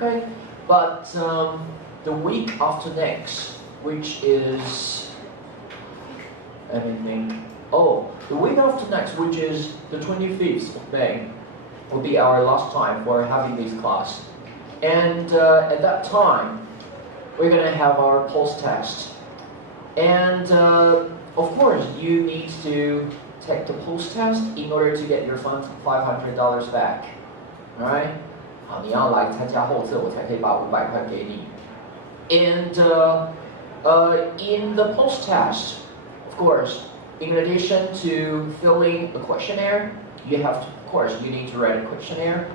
Okay, but the week after next, which is, let me think. Oh, the week after next, which is the 25th of May, will be our last time for having this class. And at that time, we're going to have our post-test. And of course, you need to take the post-test in order to get your $500 back. Alright? 好，你要来参加后测，我才可以把500块给你。And in the post-test, of course, in addition to filling a questionnaire, you have to, of course, you need to write a questionnaire,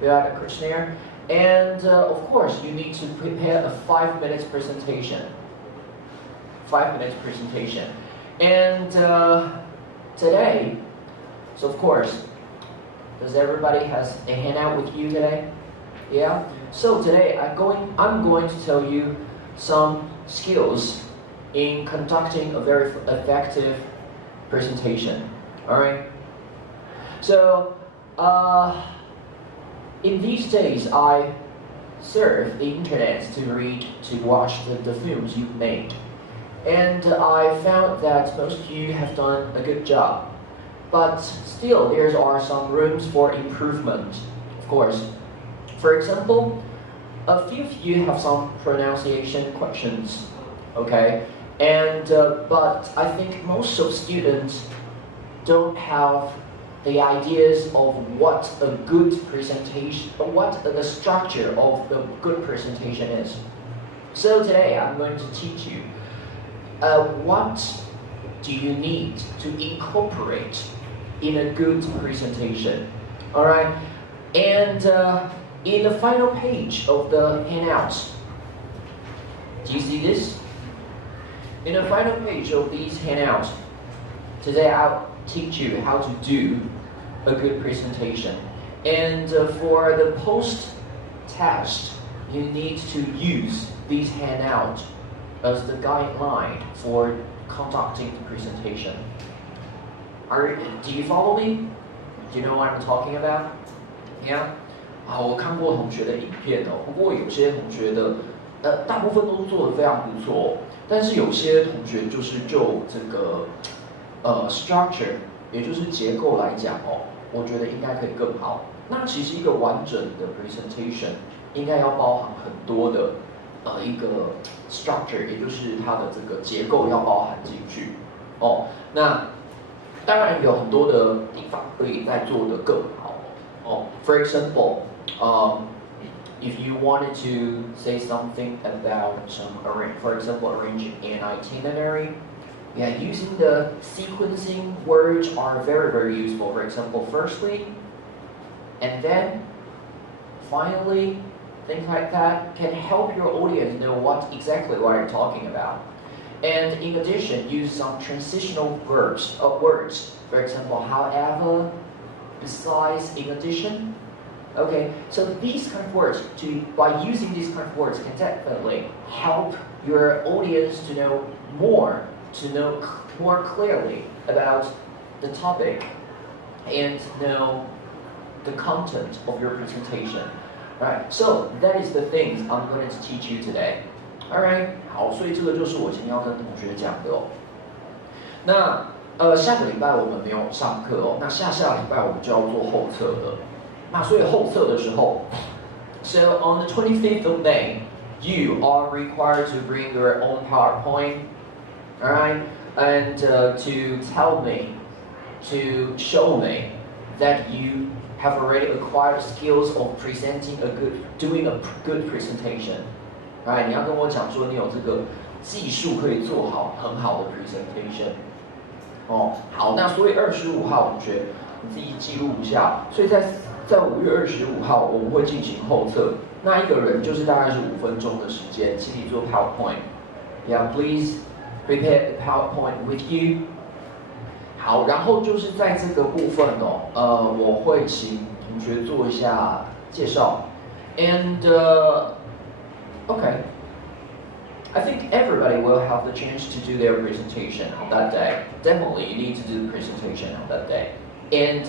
fill out a questionnaire, and of course, you need to prepare a 5-minute presentation. 5-minute presentation. And today, so of course, does everybody has a handout with you today? Yeah? So today, I'm going to tell you some skills in conducting a very effective presentation. Alright? So, in these days, I surf the internet to watch the films you've made. And I found that most of you have done a good job. But still, there are some rooms for improvement, of course. For example, a few of you have some pronunciation questions, okay? And but I think most of students don't have the ideas of what a good presentation, what the structure of the good presentation is. So today I'm going to teach you what do you need to incorporate in a good presentation. All right, and in the final page of the handout, do you see this? In the final page of these handouts, today I'll teach you how to do a good presentation. And for the post-test, you need to use these handouts as the guideline for conducting the presentation. Do you follow me? Do you know what I'm talking about? Yeah? 好，我看过同学的影片哦，不过有些同学的大部分都做得非常不错，但是有些同学就是就这个structure， 也就是结构来讲哦，我觉得应该可以更好。那其实一个完整的 presentation 应该要包含很多的一个 structure， 也就是它的这个结构要包含进去哦。那当然有很多的地方可以再做得更好哦。For example, if you wanted to say something about for example, arranging an itinerary, yeah, using the sequencing words are very, very useful. For example, firstly, and then, finally, things like that can help your audience know exactly what you're talking about. And in addition, use some transitional words. For example, however, besides, in addition. Okay, so these kind of words, by using these kind of words, can definitely help your audience to know more clearly about the topic and know the content of your presentation. Alright, so that is the things I'm going to teach you today. Alright, 好，所以这个就是我今天要跟同学讲的哦。那下个礼拜我们没有上课哦，那下礼拜我们就要做后测了。那所以后测的时候 ，So on the 25th of May, you are required to bring your own PowerPoint, alright, and to tell me, to show me that you have already acquired skills of doing a good presentation. Alright, 你要跟我讲说你有这个技术可以做好很好的 presentation。哦，好，那所以25号同学你自己记录一下。所以在5月25号我们会进行后测，那一个人就是大概是5分钟的时间，请你做 PowerPoint. Yeah, please prepare the PowerPoint with you. 好，然后就是在这个部分哦，我会请同学做一下介绍。And okay, I think everybody will have the chance to do their presentation on that day. Definitely, you need to do the presentation on that day. And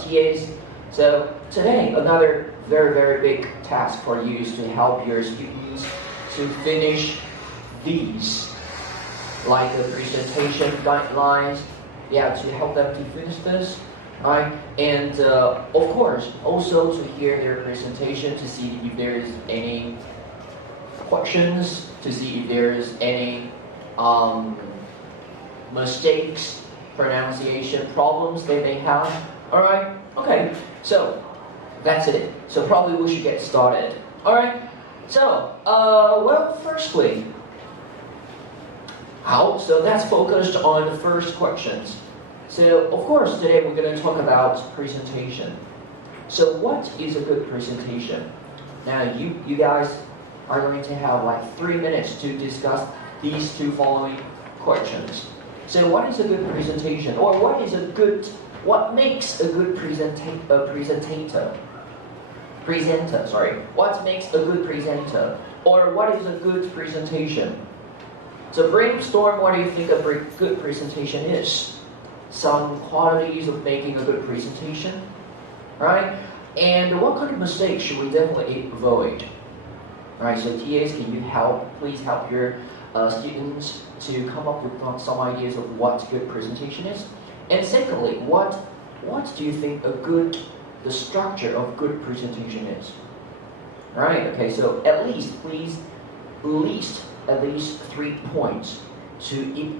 TAs, So today, another very big task for you is to help your students to finish these, like the presentation guidelines, to help them to finish this, right? And of course, also to hear their presentation to see if there is any questions, to see if there is any mistakes, pronunciation problems they may have. All right? Okay. So that's it. So probably we should get started. All right. So well, firstly, so that's focused on the first questions. So of course today we're going to talk about presentation. So what is a good presentation? Now you guys are going to have like 3 minutes to discuss these two following questions. So what is a good presentation, or what makes a good presenter? What makes a good presenter, or what is a good presentation? So brainstorm what do you think a good presentation is. Some qualities of making a good presentation, right? And what kind of mistakes should we definitely avoid? Alright, so TAs, can you please help your students to come up with some ideas of what good presentation is? And secondly, what do you think the structure of good presentation is? Alright, okay, so at least 3 points to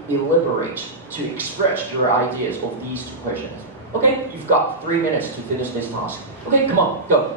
elaborate, to express your ideas of these two questions. Okay, you've got 3 minutes to finish this task. Okay, come on, go.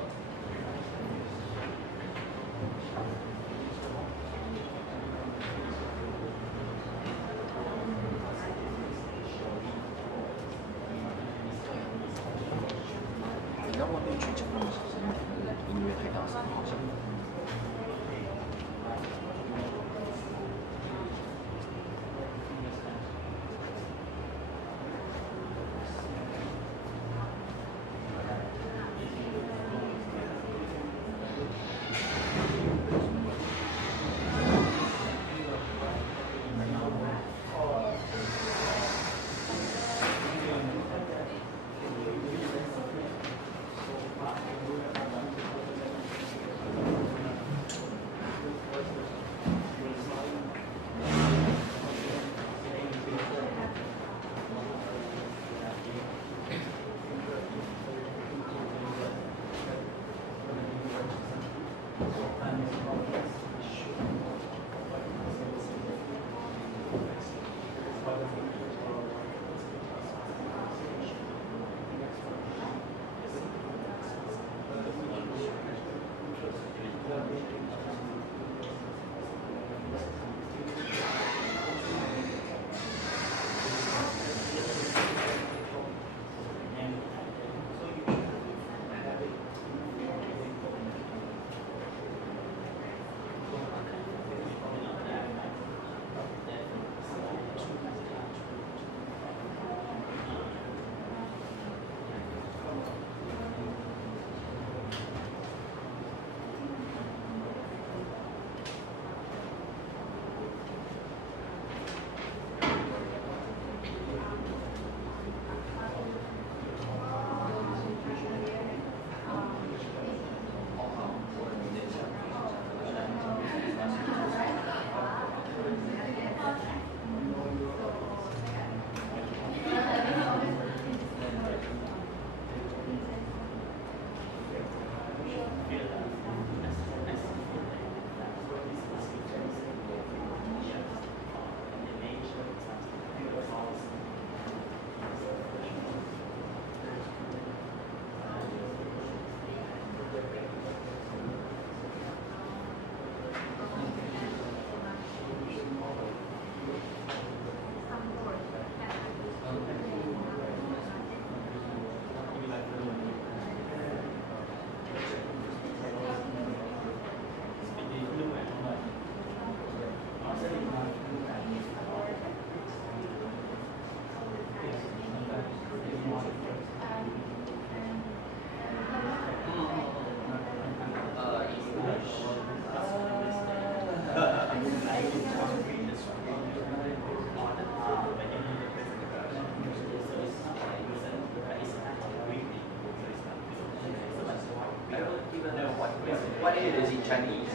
it is in Chinese.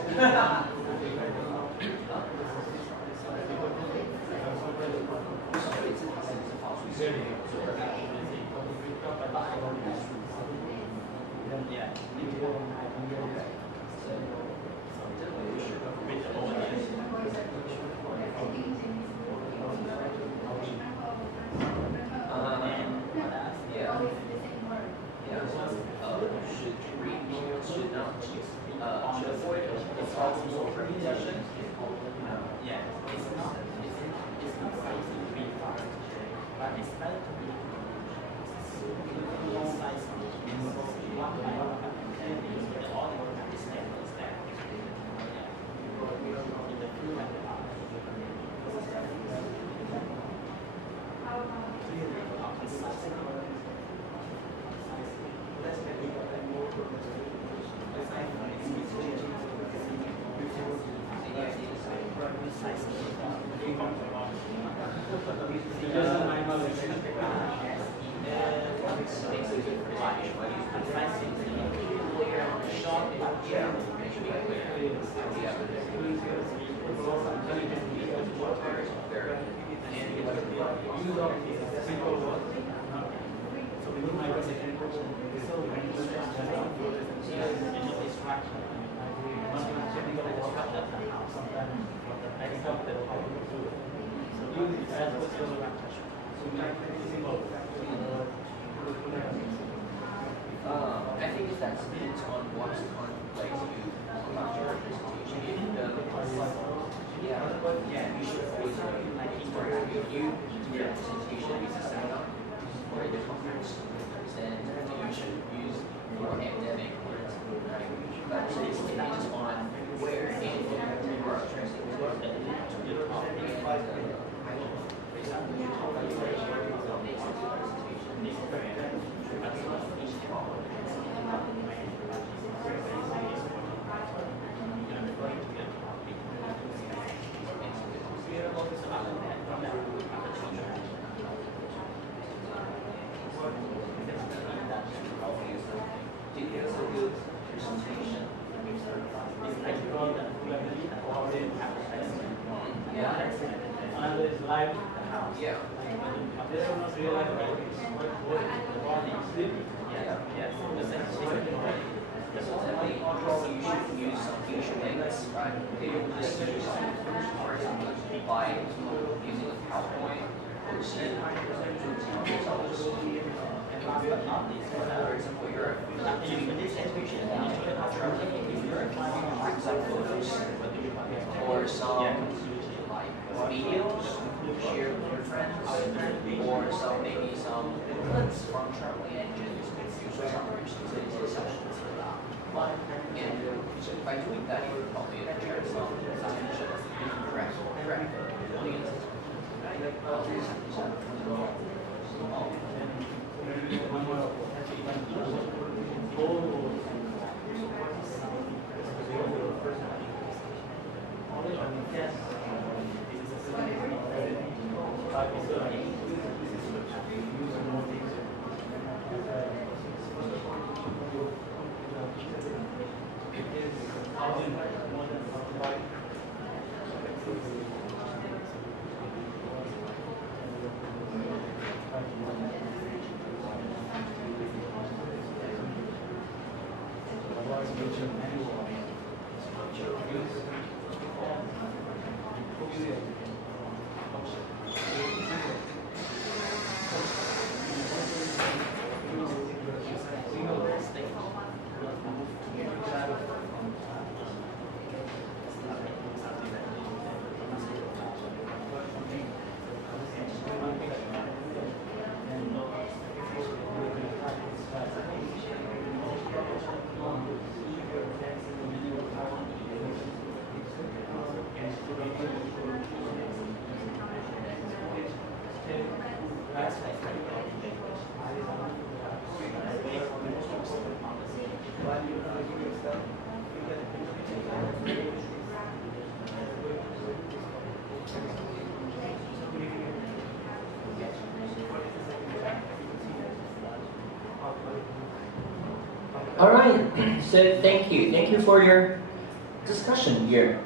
Should read, should not, should avoid impossible repetition. Yeah, it's not easy to read, but it's better to read. Concise one by one, and the audio understand that. In the few and the I think that depends on what like you about your presentation. You should always like you do your presentation is a seminar or a conference, then you should use more academic words. But it depends on where in you are addressing the topic. By using a PowerPoint or sheet, for example, you're doing a presentation photos or some like videos shared with your friends, or some maybe some clips from traveling engines, usually some and by doing that, you would probably attract some attention and direct audiences. All right. So thank you for your discussion here.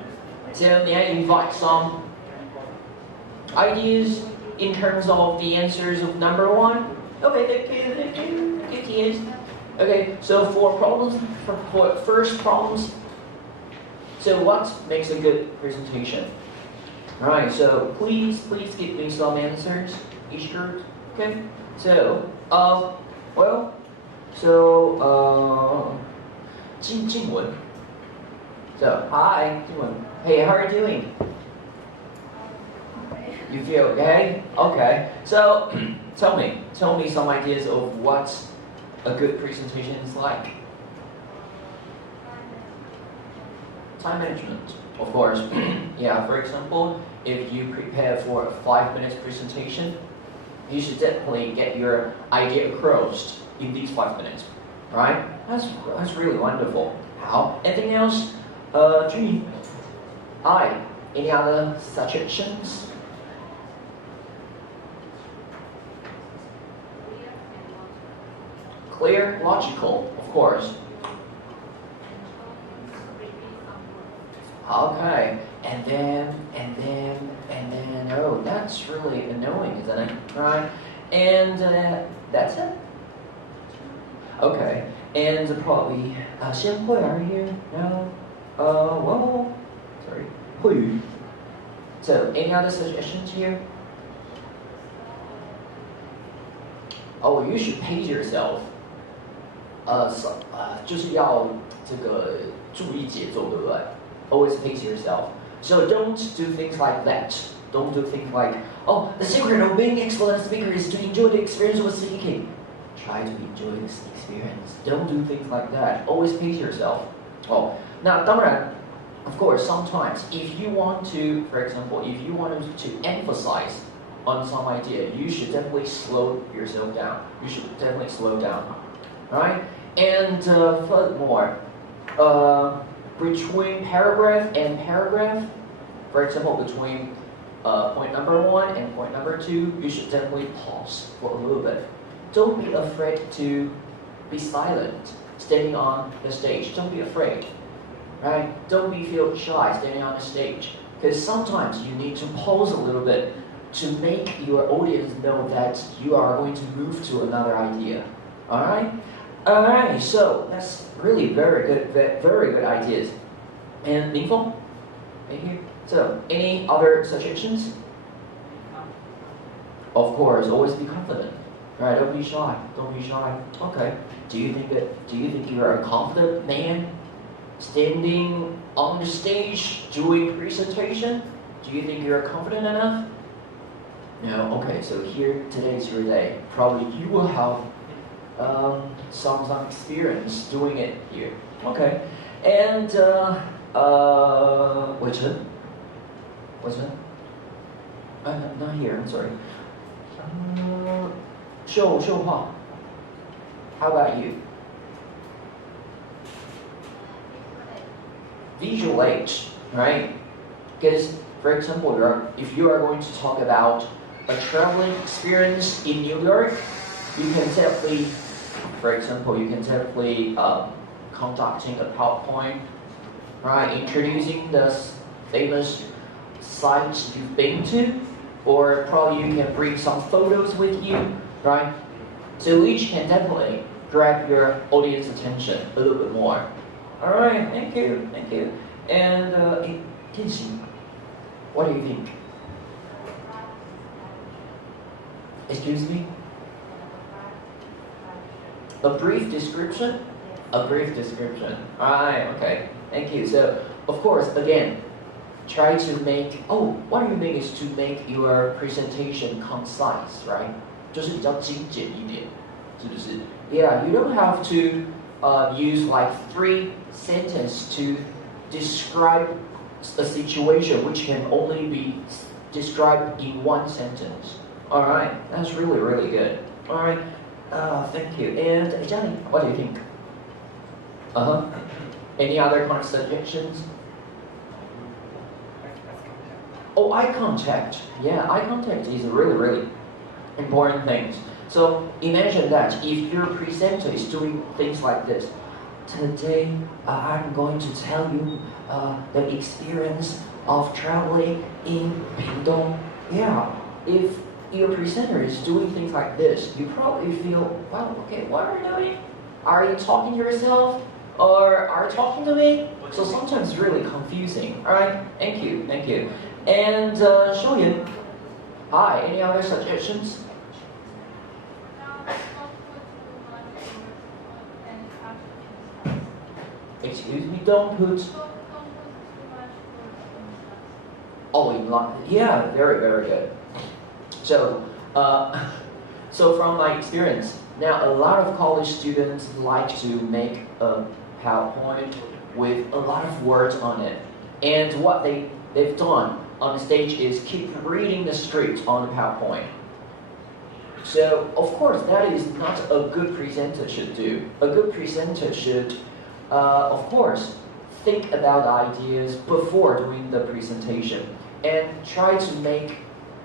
So may I invite some ideas in terms of the answers of number 1? Okay, thank you. Good years. Okay, so for first problems, so what makes a good presentation? All right, so please give me some answers each group. Okay, so Jingwen. So hi, Jingwen. Hey, how are you doing? You feel okay? Okay. So tell me some ideas of what a good presentation is like. Time management, of course. Yeah, for example, if you prepare for a 5 minutes presentation, you should definitely get your idea across in these 5 minutes, right? That's really wonderful. How? Anything else? Jun? Any other suggestions? Clear, logical, of course. Okay, and then, oh, that's really annoying, isn't it? Right? And that's it? Okay, and probably, Xian Hui, are you here? No? Well, sorry, Hui. So, any other suggestions here? Oh, you should pace yourself. 就是要这个注意节奏，对不对？ Always pace yourself. So don't do things like that. Don't do things like, oh, the secret of being excellent speaker is to enjoy the experience of speaking. Try to enjoy this experience. Don't do things like that. Always pace yourself. Oh, now, 当然, of course, sometimes if you want to, for example, if you want to emphasize on some idea, you should definitely slow yourself down. You should definitely slow down, right? And furthermore, between paragraph and paragraph, for example, between point number 1 and point number 2, you should definitely pause for a little bit. Don't be afraid to be silent standing on the stage. Don't be afraid, right? Don't feel shy standing on the stage, because sometimes you need to pause a little bit to make your audience know that you are going to move to another idea. All right? All right, so that's really very good ideas. And Ningfeng, right here. So, any other suggestions? Of course, always be confident. Right? Don't be shy. Don't be shy. Okay. Do you think you are a confident man standing on the stage doing presentation? Do you think you're confident enough? No. Okay. So here, today is your day. Probably you will have some experience doing it here. Okay, and What's it? I'm not here. I'm sorry. Show Hua. How about you? Visual aids, right? Because, for example, if you are going to talk about a traveling experience in New York, you can definitely, for example, conducting a PowerPoint, right? Introducing the famous sites you've been to, or probably you can bring some photos with you, right? So each can definitely grab your audience attention a little bit more. All right, thank you. And Tianxin, what do you think? Excuse me? A brief description? Alright, okay. Thank you. So, of course, again, try to make, what you make is to make your presentation concise, right? 就是比较精简一点，是不是? Yeah, you don't have to use like 3 sentences to describe a situation which can only be described in 1 sentence. Alright, that's really, really good. Alright, thank you. And Johnny, what do you think? Any other kind of suggestions? Oh, eye contact. Yeah, eye contact is a really, really important thing. So imagine that if your presenter is doing things like this, today I'm going to tell you the experience of traveling in Pingdong. Yeah, if your presenter is doing things like this, you probably feel, well, okay, what are you doing? Are you talking to yourself? Or are you talking to me? So sometimes it's really confusing. Alright, thank you. And Xiaoyan, hi, any other suggestions? Excuse me, don't put... Oh, in line. Yeah, very good. So, so from my experience, now a lot of college students like to make a PowerPoint with a lot of words on it. And what they've done on the stage is keep reading the script on the PowerPoint. So, of course, that is not a good presenter should do. A good presenter should, of course, think about ideas before doing the presentation and try to make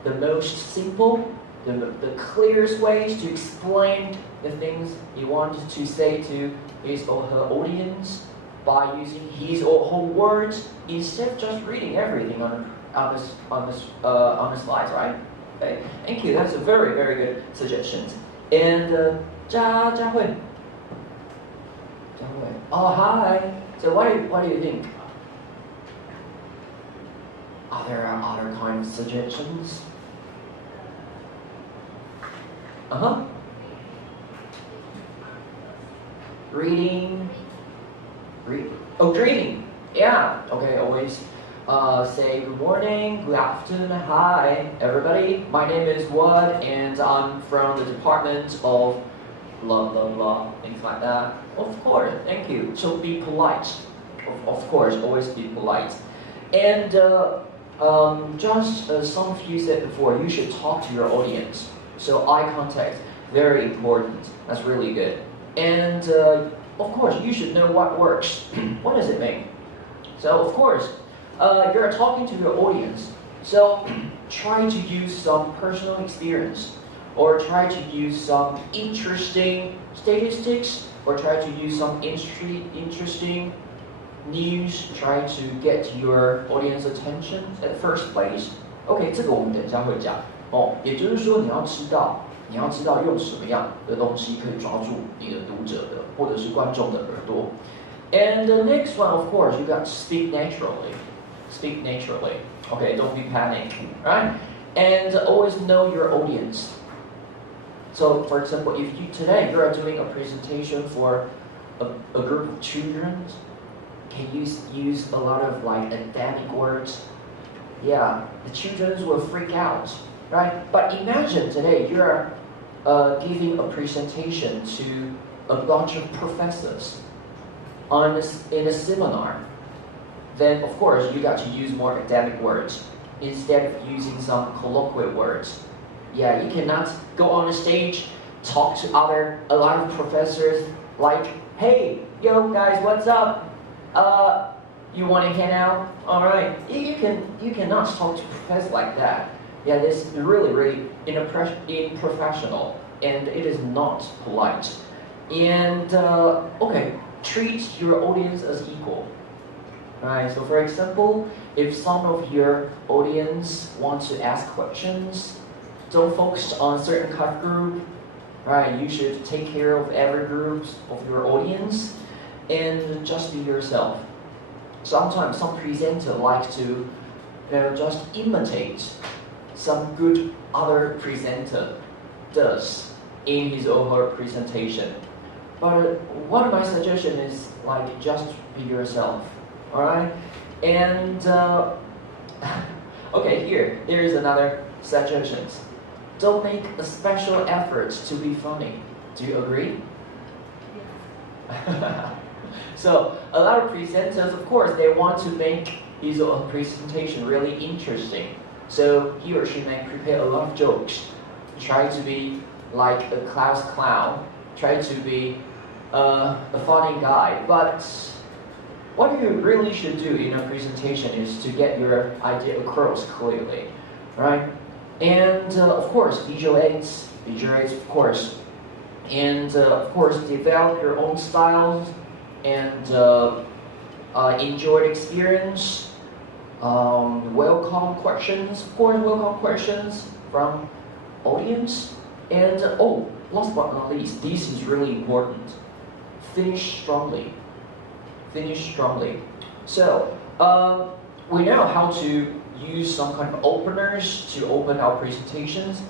the most simple, the clearest ways to explain the things he wanted to say to his or her audience by using his or her words instead of just reading everything on the slides, right? Okay, thank you. That's a very good suggestion. And Jiahui. Oh, hi. So what do you think? Are there other kind of suggestions? Reading. Greeting. Yeah. Okay. Always say good morning, good afternoon, hi, everybody. My name is what, and I'm from the department of blah blah blah, things like that. Of course. Thank you. So be polite. Of course, always be polite. And just some of you said before, you should talk to your audience. So eye contact, very important. That's really good. And of course, you should know what works. What does it mean? So of course, you're talking to your audience. So try to use some personal experience, or try to use some interesting statistics, or try to use some interesting news, try to get your audience attention at first place. OK， 这个我们等一下会讲哦。也就是说，你要知道用什么样的东西可以抓住你的读者的或者是观众的耳朵。And the next one, of course, you got to speak naturally. Speak naturally. Okay, don't be panicked, right? And always know your audience. So, for example, if today you are doing a presentation for a group of children, can you use a lot of like academic words? Yeah, the children will freak out, right? But imagine today you're giving a presentation to a bunch of professors in a seminar. Then of course you got to use more academic words instead of using some colloquial words. Yeah, you cannot go on the stage, talk to a lot of professors like, hey, yo guys, what's up? You want to hang out? All right. You cannot talk to professors like that. Yeah, this is really unprofessional, and it is not polite. And okay, treat your audience as equal. Right. So for example, if some of your audience want to ask questions, don't focus on certain cut group. Right. You should take care of every group of your audience, and just be yourself. Sometimes some presenter like to, just imitate some good other presenter does in his or her presentation. But one of my suggestions is like just be yourself, all right? And okay, there is another suggestion. Don't make a special effort to be funny. Do you agree? So a lot of presenters, of course, they want to make his or her presentation really interesting. So he or she may prepare a lot of jokes, try to be like a class clown, try to be a funny guy. But what you really should do in a presentation is to get your idea across clearly, right? And of course, visual aids, of course. And of course, develop your own styles. and enjoyed experience, welcome questions, of course, welcome questions from audience, and oh, last but not least, this is really important. Finish strongly. Finish strongly. So we know how to use some kind of openers to open our presentations,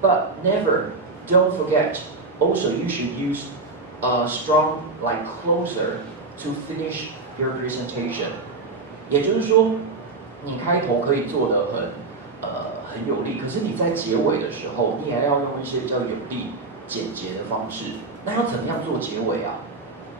but never, don't forget, also you should use a strong like closer to finish your presentation. 也就是说，你开头可以做得很有力，可是你在结尾的时候，你也要用一些比较有力、简洁的方式。那要怎么样做结尾啊？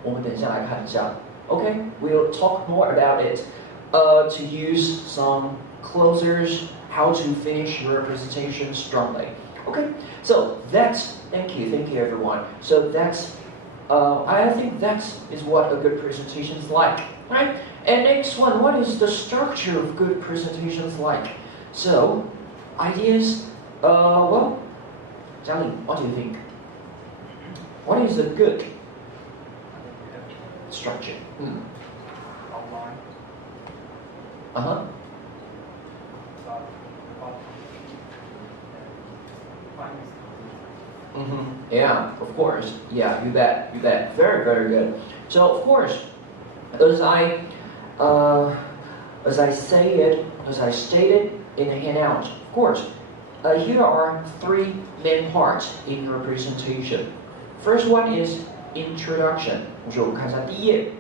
我们等一下来看一下。Okay, we'll talk more about it. To use some closers, how to finish your presentation strongly. Okay, so that's thank you everyone. So that's I think that is what a good presentation is like, right? And next one, what is the structure of good presentations like? So ideas, well, Jialing, what do you think? What is a good structure? Outline. Uh-huh. Yeah, of course. Yeah, you bet. Very, very good. So, of course, as I stated in the handout, of course, here are three main parts in your presentation. First one is introduction. 我们看一下第一页。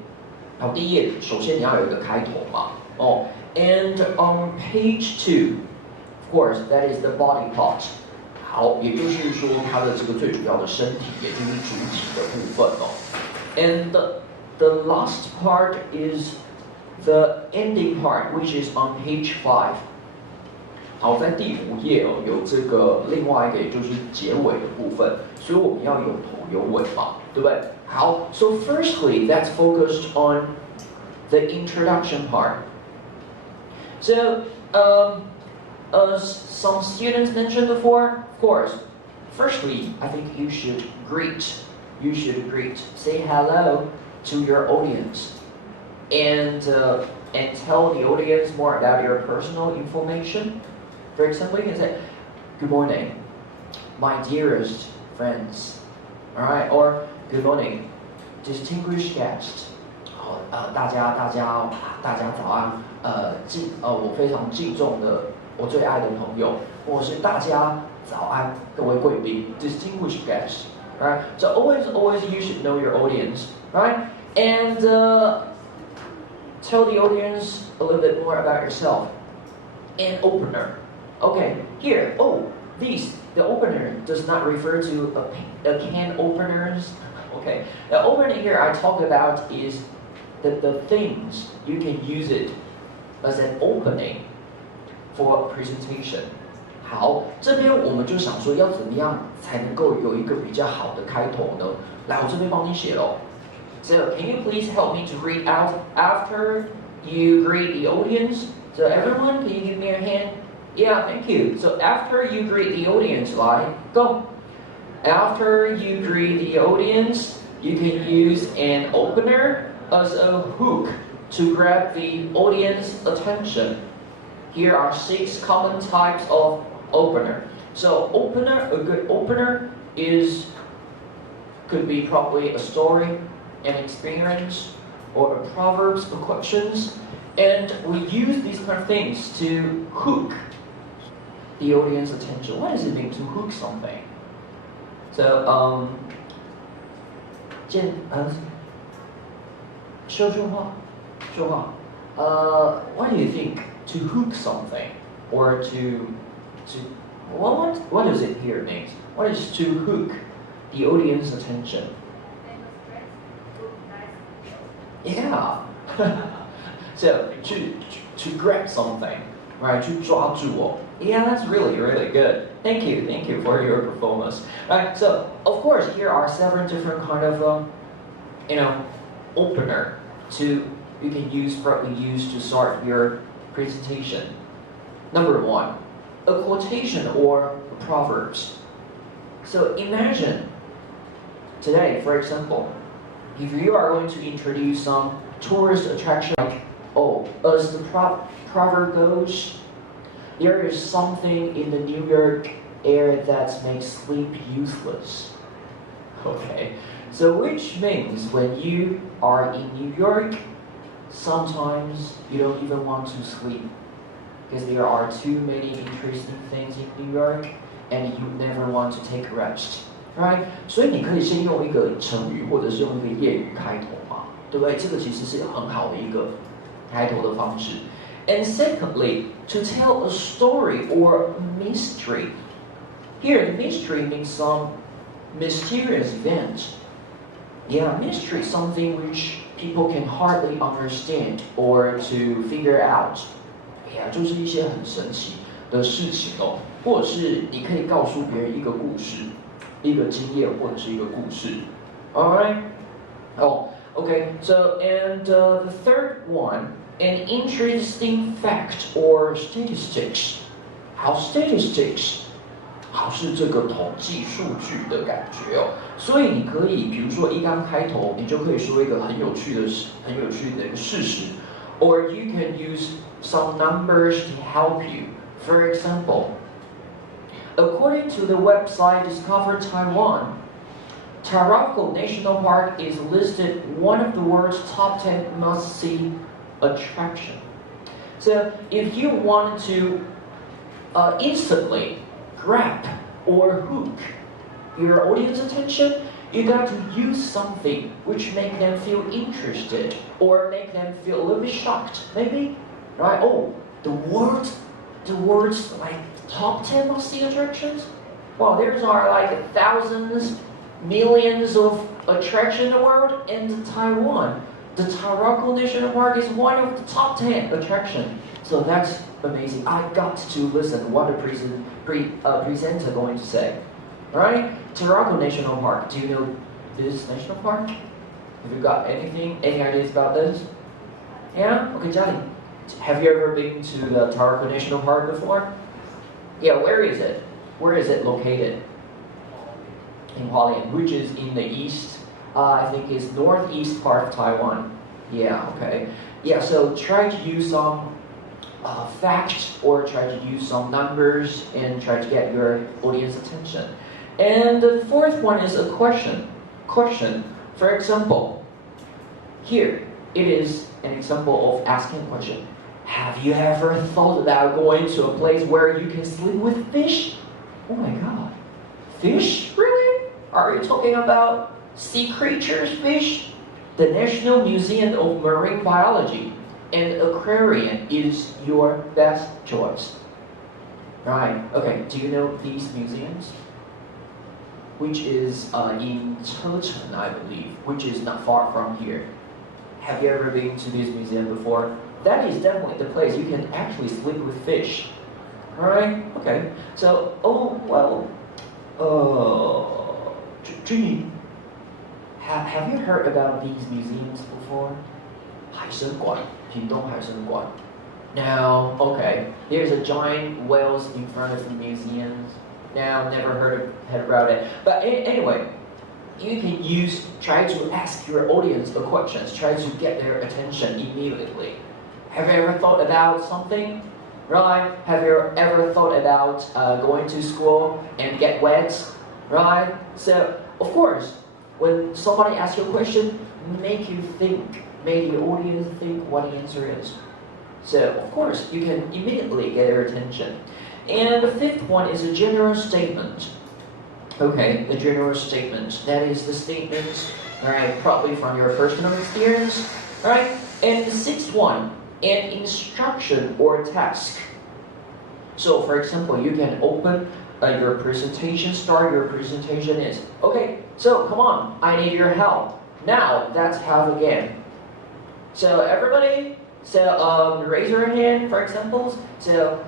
好，第一页首先你要有一个开头嘛。哦 ，and on page 2, of course, that is the body part. 好，也就是说它的这个最主要的身体，也就是主体的部分哦。And the last part is the ending part, which is on page 5. 好，在第5页哦，有这个另外一个，也就是结尾的部分，所以我们要有头有尾嘛，对不对？好 ，so firstly, that's focused on the introduction part. So, as some students mentioned before, of course, firstly, I think you should greet, say hello to your audience, and tell the audience more about your personal information. For example, you can say, "Good morning, my dearest friends," all right, or "Good morning, distinguished guest." 好，大家早安，我非常敬重的我最爱的朋友，或是大家早安，各位贵宾 ，distinguished guests, right? So always you should know your audience, right? And tell the audience a little bit more about yourself. An opener. Okay, here, the opener does not refer to a can openers. Okay, the opener here I talked about is the things you can use it as an opening for presentation. 好，这边我们就想说要怎么样才能够有一个比较好的开头呢？来，我这边帮你写咯。So can you please help me to read out after you greet the audience? So everyone, can you give me a hand? Yeah, thank you. So after you greet the audience, like, go. After you greet the audience, you can use an opener as a hook to grab the audience attention. Here are 6 common types of opener. So opener, a good opener could be probably a story, an experience, or a proverbs or questions. And we use these kind of things to hook the audience attention. What does it mean to hook something? So, what do you think? To hook something, or what does it here mean? What is to hook the audience attention? Yeah. So to grab something, right? 去抓住哦。Yeah, that's really good. Thank you for your performance. Right. So of course here are several different kind of opener you can probably use to start your presentation. Number 1, a quotation or proverbs. So imagine today, for example, if you are going to introduce some tourist attraction, like, oh, as the proverb goes, there is something in the New York air that makes sleep useless. Okay, so which means when you are in New York, sometimes you don't even want to sleep because there are too many interesting things in New York and you never want to take a rest, right? 所以你可以先用一个成语或者是用一个谚语开头嘛，对不对？这个其实是很好的一个开头的方式。And secondly, to tell a story or mystery. Here, mystery means some mysterious event. Yeah, mystery is something which people can hardly understand or to figure out. Yeah, 就是一些很神奇的事情哦，或者是你可以告诉别人一个故事、一个经验或者是一个故事。All right. Oh, okay. So and the third one, an interesting fact or statistics. 好 statistics. 好是这个统计数据的感觉哦，所以你可以，比如说一刚开头，你就可以说一个很有趣的一个事实 ，or you can use some numbers to help you. For example, according to the website Discover Taiwan, Taroko National Park is listed one of the world's top 10 must-see attractions. So if you want to instantly grab or hook your audience attention, you got to use something which make them feel interested or make them feel a little bit shocked, maybe, right? Oh, the world's like top 10 must-see attractions? Wow, there's are like thousands, millions of attractions in the world, and Taiwan, the Taroko National Park is one of the top 10 attractions. So that's amazing. I got to listen what the presenter going to say. Alright? Taroko National Park. Do you know this national park? Have you got any ideas about this? Yeah? Okay, Johnny. Have you ever been to the Taroko National Park before? Yeah, where is it? Where is it located? In Hualien, which is in the east. I think it's northeast part of Taiwan. Yeah, okay. Yeah, so try to use some facts or try to use some numbers and try to get your audience attention. And the fourth one is a question. For example, here it is an example of asking a question. Have you ever thought about going to a place where you can sleep with fish? Oh my god. Fish? Really? Are you talking about sea creatures, fish? The National Museum of Marine Biology and aquarium is your best choice. Right, okay, do you know these museums? Which is in Checheng, I believe, which is not far from here. Have you ever been to this museum before? That is definitely the place you can actually sleep with fish. Alright, okay. So, oh, well, Jimmy, have you heard about these museums before? 海参馆 Pingdong 海参馆 Now, okay, there's a giant whales in front of the museums. Now, never heard about it. But anyway, you can try to ask your audience the questions, try to get their attention immediately. Have you ever thought about something? Right? Have you ever thought about going to school and get wet? Right? So, of course, when somebody asks you a question, make the audience think what the answer is. So, of course, you can immediately get their attention. And the fifth one is a general statement. Okay, the general statement. That is the statement, right, probably from your personal experience. Right? And the sixth one, an instruction or task. So, for example, you can open your presentation, start your presentation is, okay, so come on, I need your help. Now, let's have a game. So, everybody, raise your hand, for example. So,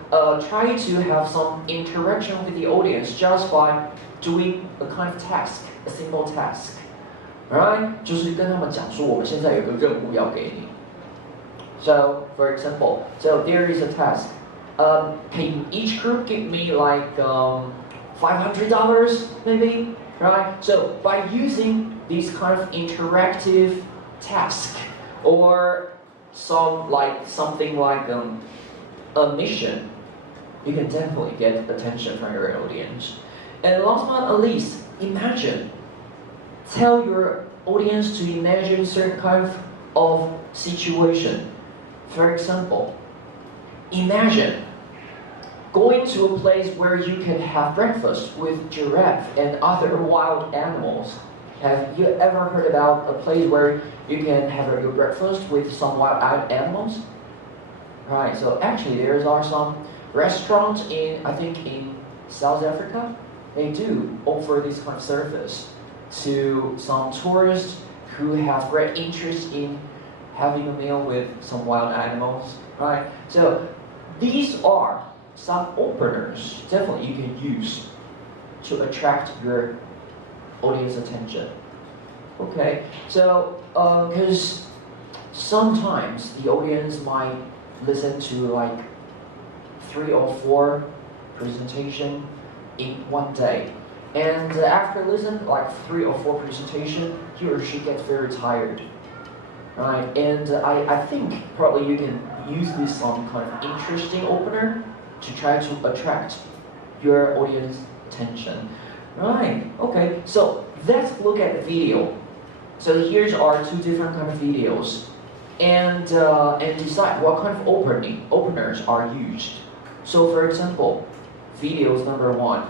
try to have some interaction with the audience just by doing a kind of task, a simple task. Right? 就是跟他们讲说，我们现在有个任务要给你。So, for example, so there is a task. Can each group give me like $500 maybe? Right? So by using these kind of interactive task or something like a mission, you can definitely get attention from your audience. And last but not least, imagine. Tell your audience to imagine certain kind of situation. For example, imagine going to a place where you can have breakfast with giraffe and other wild animals. Have you ever heard about a place where you can have your breakfast with some wild animals? Right, so actually there are some restaurants I think in South Africa. They do offer this kind of service to some tourists who have great interest in having a meal with some wild animals. Right, so these are some openers definitely you can use to attract your audience attention. Okay, so because sometimes the audience might listen to like 3 or 4 presentation in one day, and after listening like 3 or 4 presentation, he or she gets very tired, right? And I think probably you can use this some kind of interesting opener to try to attract your audience attention. Right, okay, so let's look at the video. So here's our 2 different kind of videos, and decide what kind of openers are used. So for example, videos number 1,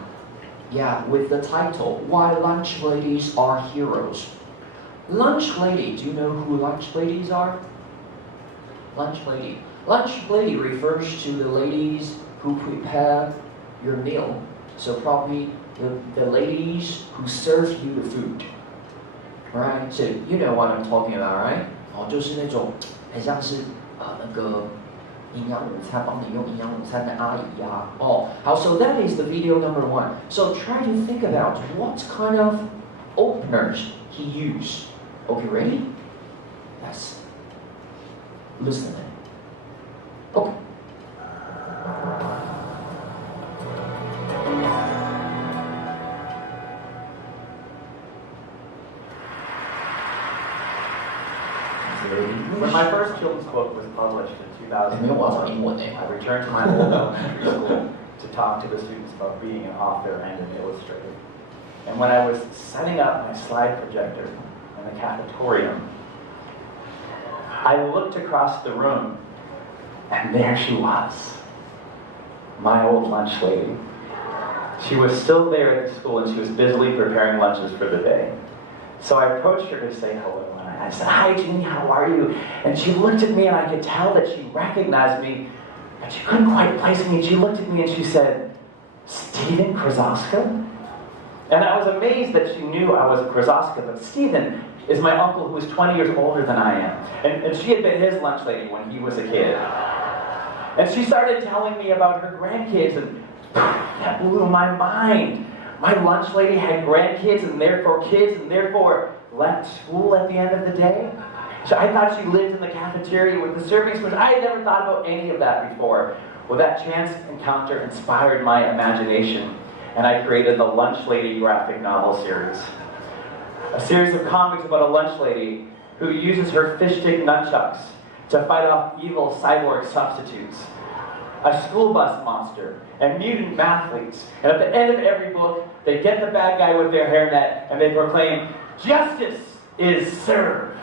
yeah, with the title, Why Lunch Ladies Are Heroes. Lunch lady, do you know who lunch ladies are? Lunch lady. Lunch lady refers to the ladies who prepare your meal. So probably the ladies who serve you the food. Right? So you know what I'm talking about, right? 就是那种很像是那个营养午餐帮你用营养午餐的阿姨啊。好, so that is the video number 1. So try to think about what kind of openers he used. Okay, ready? Yes. Listen. Okay. When my first children's book was published in 2001, I returned to my old elementary school to talk to the students about being an author and an illustrator. And when I was setting up my slide projector in the cafetorium, I looked across the room, and there she was, my old lunch lady. She was still there at the school, and she was busily preparing lunches for the day. So I approached her to say hello. I said, "Hi, Jeannie, how are you?" And she looked at me, and I could tell that she recognized me, but she couldn't quite place me. And she looked at me, and she said, "Stephen Krasoska?" And I was amazed that she knew I was a Krasoska, but Stephen is my uncle who is 20 years older than I am. And she had been his lunch lady when he was a kid. And she started telling me about her grandkids, and that blew my mind. My lunch lady had grandkids, and therefore kids, and therefore left school at the end of the day. So I thought she lived in the cafeteria with the serving spoons. I had never thought about any of that before. Well, that chance encounter inspired my imagination, and I created the Lunch Lady graphic novel series. A series of comics about a lunch lady who uses her fish stick nunchucks to fight off evil cyborg substitutes, a school bus monster, and mutant mathletes. And at the end of every book, they get the bad guy with their hairnet, and they proclaim, "Justice is served."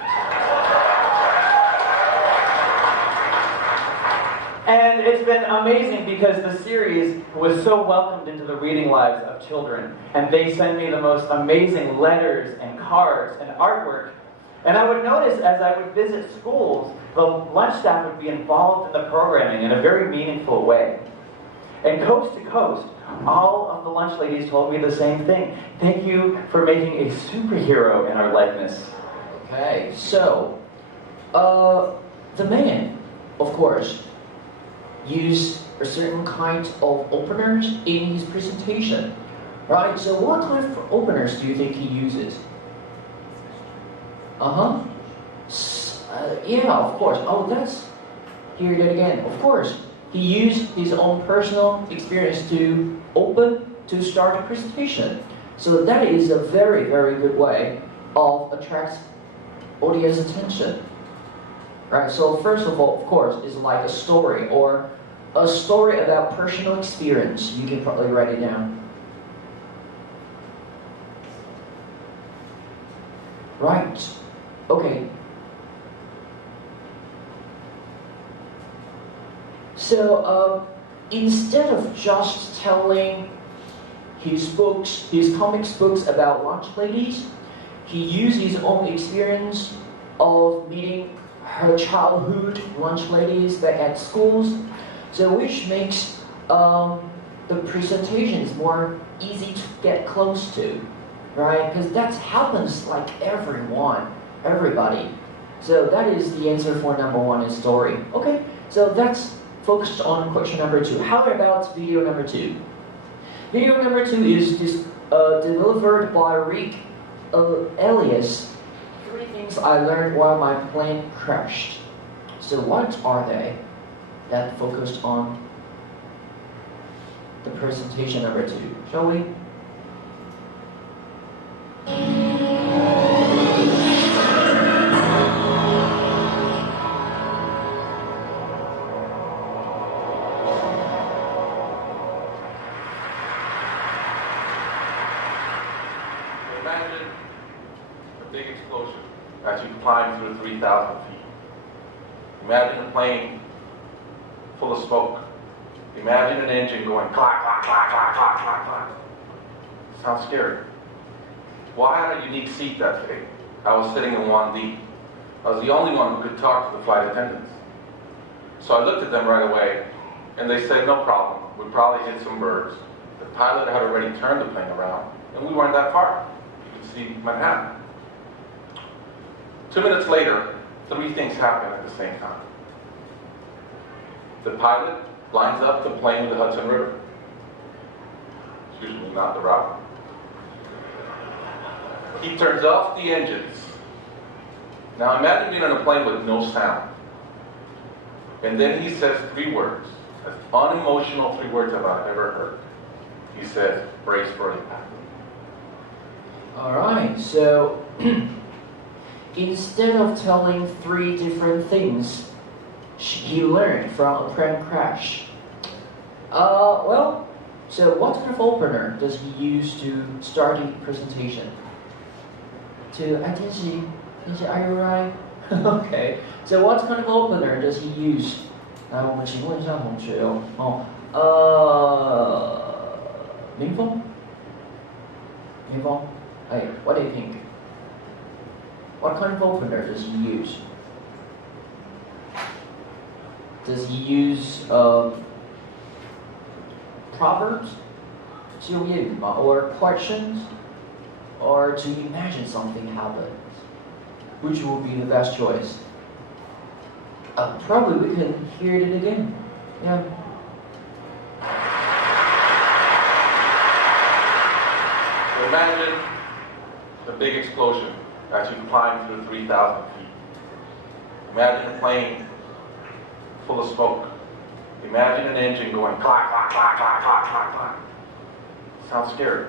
And it's been amazing because the series was so welcomed into the reading lives of children. And they send me the most amazing letters and cards and artwork. And I would notice as I would visit schools, the lunch staff would be involved in the programming in a very meaningful way. And coast to coast, all of the lunch ladies told me the same thing. Thank you for making a superhero in our likeness. Okay, so, the man, of course, used a certain kind of openers in his presentation, right? So what kind of openers do you think he uses? Yeah, of course. Oh, that's, here it again. Of course, he used his own personal experience to start a presentation. So that is a very, very good way of attract audience attention. Right, so first of all, of course, is like a story or a story about personal experience. You can probably write it down. Right, okay. So instead of just telling his comics books about lunch ladies, he used his own experience of meeting her childhood lunch ladies back at schools, so which makes the presentations more easy to get close to, right? Because that happens like everybody. So that is the answer for number 1 is story. Okay, so that's focused on question number 2. How about video number 2? Video number 2 is delivered by Rick alias 3 things I learned while my plane crashed. So what are they? That focused on the presentation number 2. Shall we? Imagine a big explosion as you climb through 3,000 feet. Imagine a plane full of smoke. Imagine an engine going clack, clack, clack, clack, clack, clack, clack. Sounds scary. Well, I had a unique seat that day. I was sitting in 1D. I was the only one who could talk to the flight attendants. So I looked at them right away, and they said, no problem. We probably hit some birds. The pilot had already turned the plane around, and we weren't that far. You could see Manhattan. 2 minutes later, 3 things happened at the same time. The pilot lines up the plane with the Hudson River. It's usually not the route. He turns off the engines. Now imagine being on a plane with no sound. And then he says 3 words, as unemotional 3 words I've ever heard. He says, brace for impact. Alright, so instead of telling 3 different things he learned from a plane crash, so what kind of opener does he use to start the presentation? Are you right? Okay, so what kind of opener does he use? 我们请问一下同学明峰 hey, what do you think? What kind of opener does he use? Does he use proverbs, 就业语吗? Or questions? Or to imagine something happens? Which will be the best choice? Probably we can hear it again. Yeah. So imagine a big explosion as you climb through 3,000 feet. Imagine a plane full of smoke. Imagine an engine going clack, clack, clack, clack, clack, clack, clack. Sounds scary.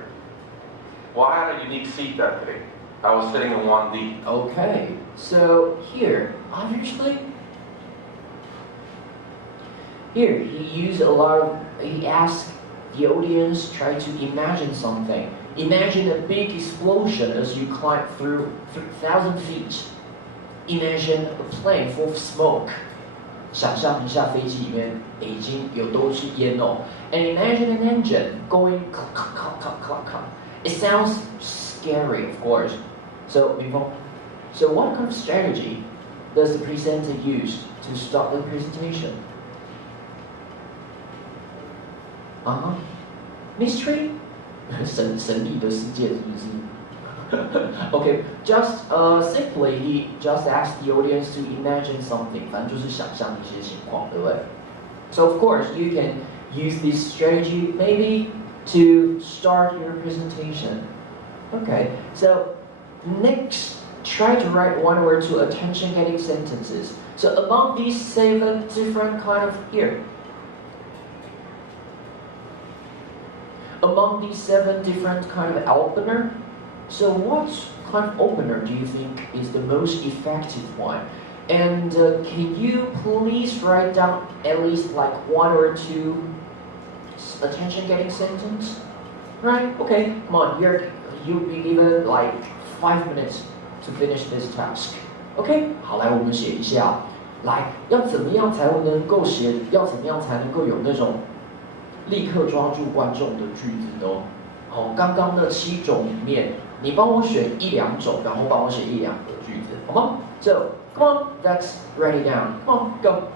Well, I had a unique seat that day. I was sitting in 1D. Okay, so here, obviously, here he asked the audience try to imagine something. Imagine a big explosion as you climb through 1,000 feet. Imagine a plane full of smoke. 想象一下飞机里面已经有都是烟哦。And imagine an engine going clack, clack, clack, clack, clack. It sounds scary, of course. So, so what kind of strategy does the presenter use to start the presentation? Mystery? 神秘的世界是不是？ Okay, just simply he just asked the audience to imagine something. 反正就是想象一些情况，对不对？ So of course you can use this strategy maybe to start your presentation. Okay, so next, try to write 1 or 2 attention-getting sentences. So among these 7 different kind of among these 7 different kind of opener, so what time opener do you think is the most effective one? And can you please write down at least like 1 or 2 attention-getting sentence? Right? Okay, come on. You'll be given like 5 minutes to finish this task. OK， 好，来我们写一下。来，要怎么样才能够写？要怎么样才能够有那种立刻抓住观众的句子呢？好，刚刚那7种里面，你帮我选1、2种，然后帮我写1、2个句子，好吗？ So, come on, let's write it down. Come on, go.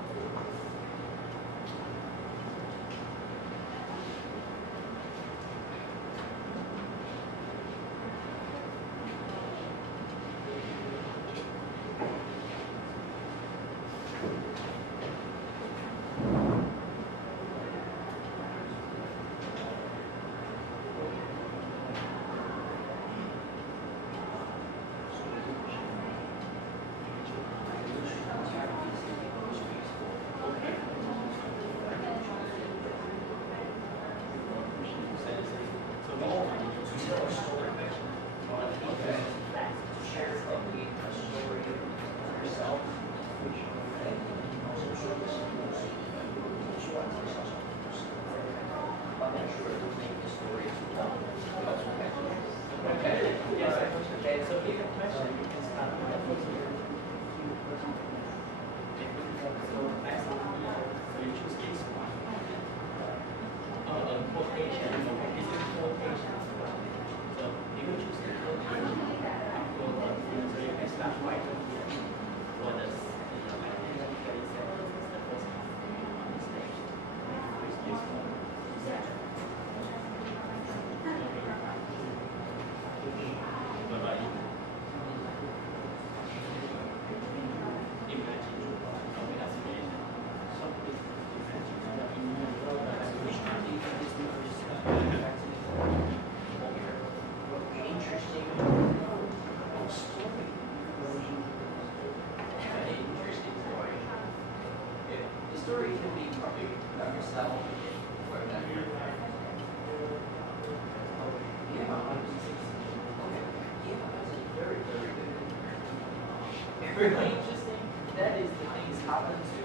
Really interesting. That is the things happen to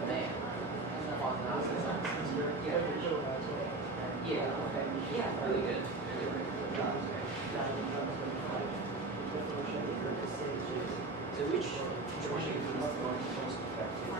the man. Yeah. Okay. Yeah. Really good. So which one is the most effective?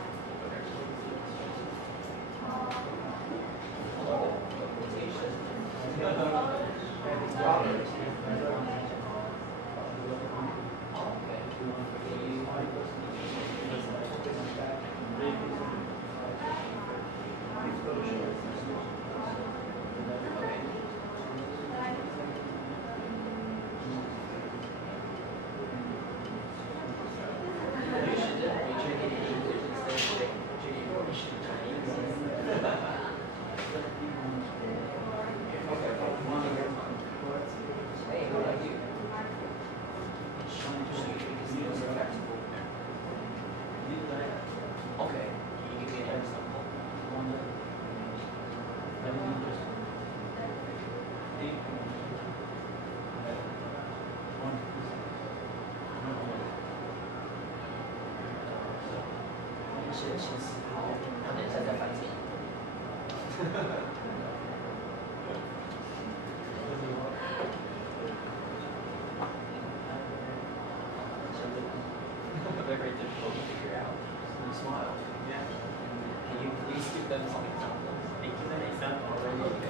Very difficult to figure out. You smile. Yeah. Can you please give them some examples? Give them an example already.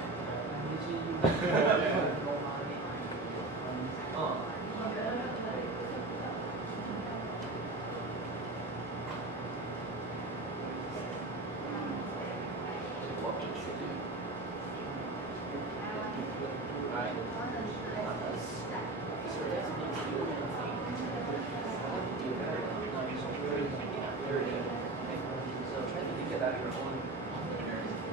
What we should do. Right. So that means you can think. Very good. Okay. So try to think about your own. Okay.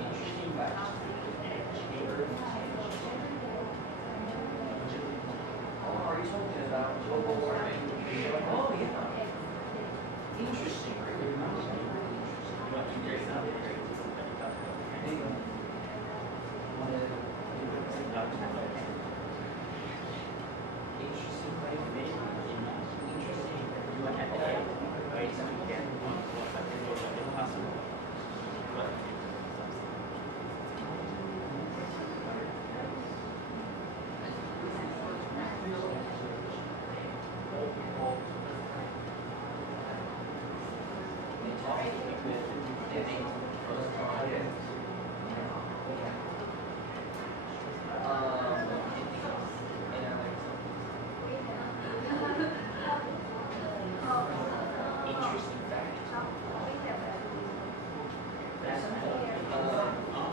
Interesting fact. Oh, are you talking about global warming? Oh, yeah. Interesting.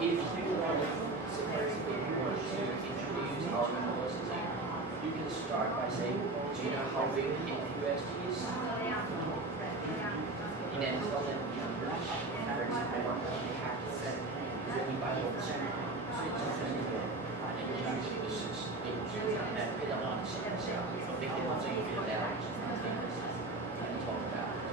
if you want to introduce our university, you can start by saying, do you know how big NPUST is? And then tell them in English, for example, they have to say, 你把我这个最基本的NPUST的事情，来配到我的想象，所以给我这个月亮and talk about it.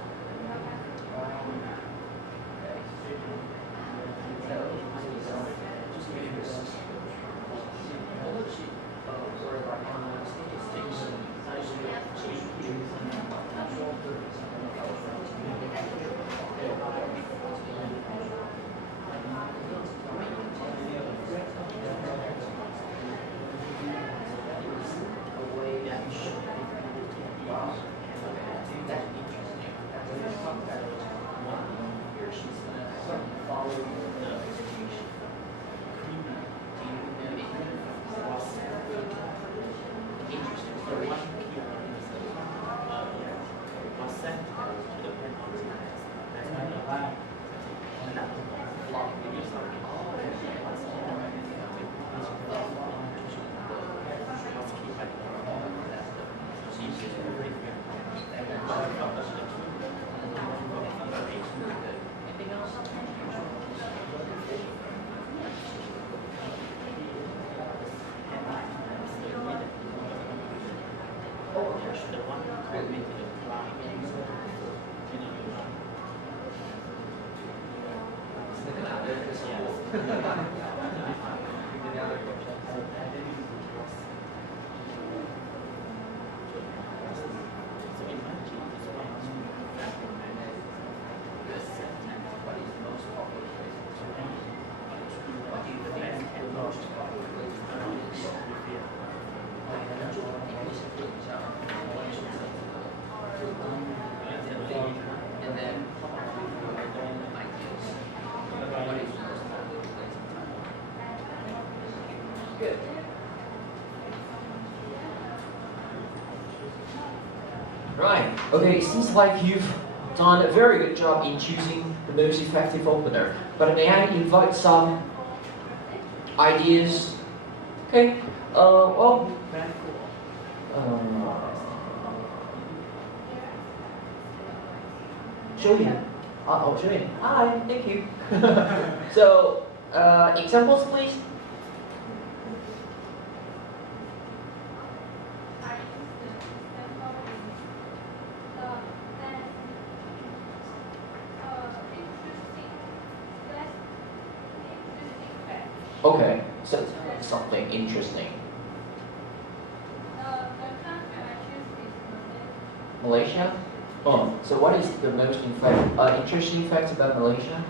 Good. Right. Okay, it seems like you've done a very good job in choosing the most effective opener. But may I invite some ideas? Okay. Well. Julian. Julian. Hi. Thank you. So, examples, please. Okay, so something interesting. Malaysia? Oh, so what is the most interesting fact about Malaysia?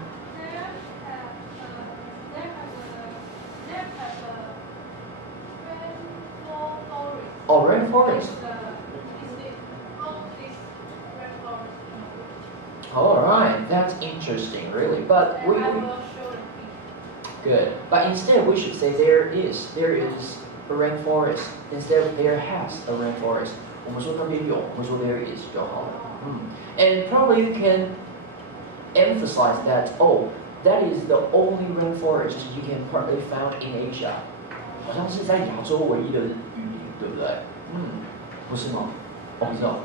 Oh, rainforest. All right, that's interesting, really. But we good. But instead, we should say there is a rainforest. Instead, there has a rainforest. 我们说那边有，我们说 there is 就好了。And probably you can emphasize that, oh, that is the only rainforest you can partly found in Asia. 好像是在亚洲唯一的雨林，对不对？不是吗？哦，不知道。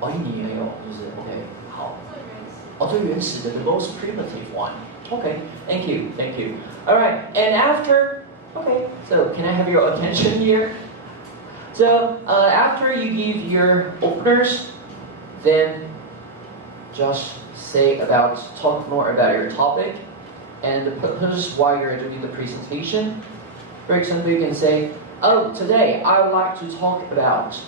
哦，印尼也有，就是 OK， 好。哦，最原始的 the most primitive one. Okay, thank you. All right, and after, okay, so can I have your attention here? So after you give your openers, then just talk more about your topic and the purpose why you're doing the presentation. For example, you can say, oh, today I would like to talk about.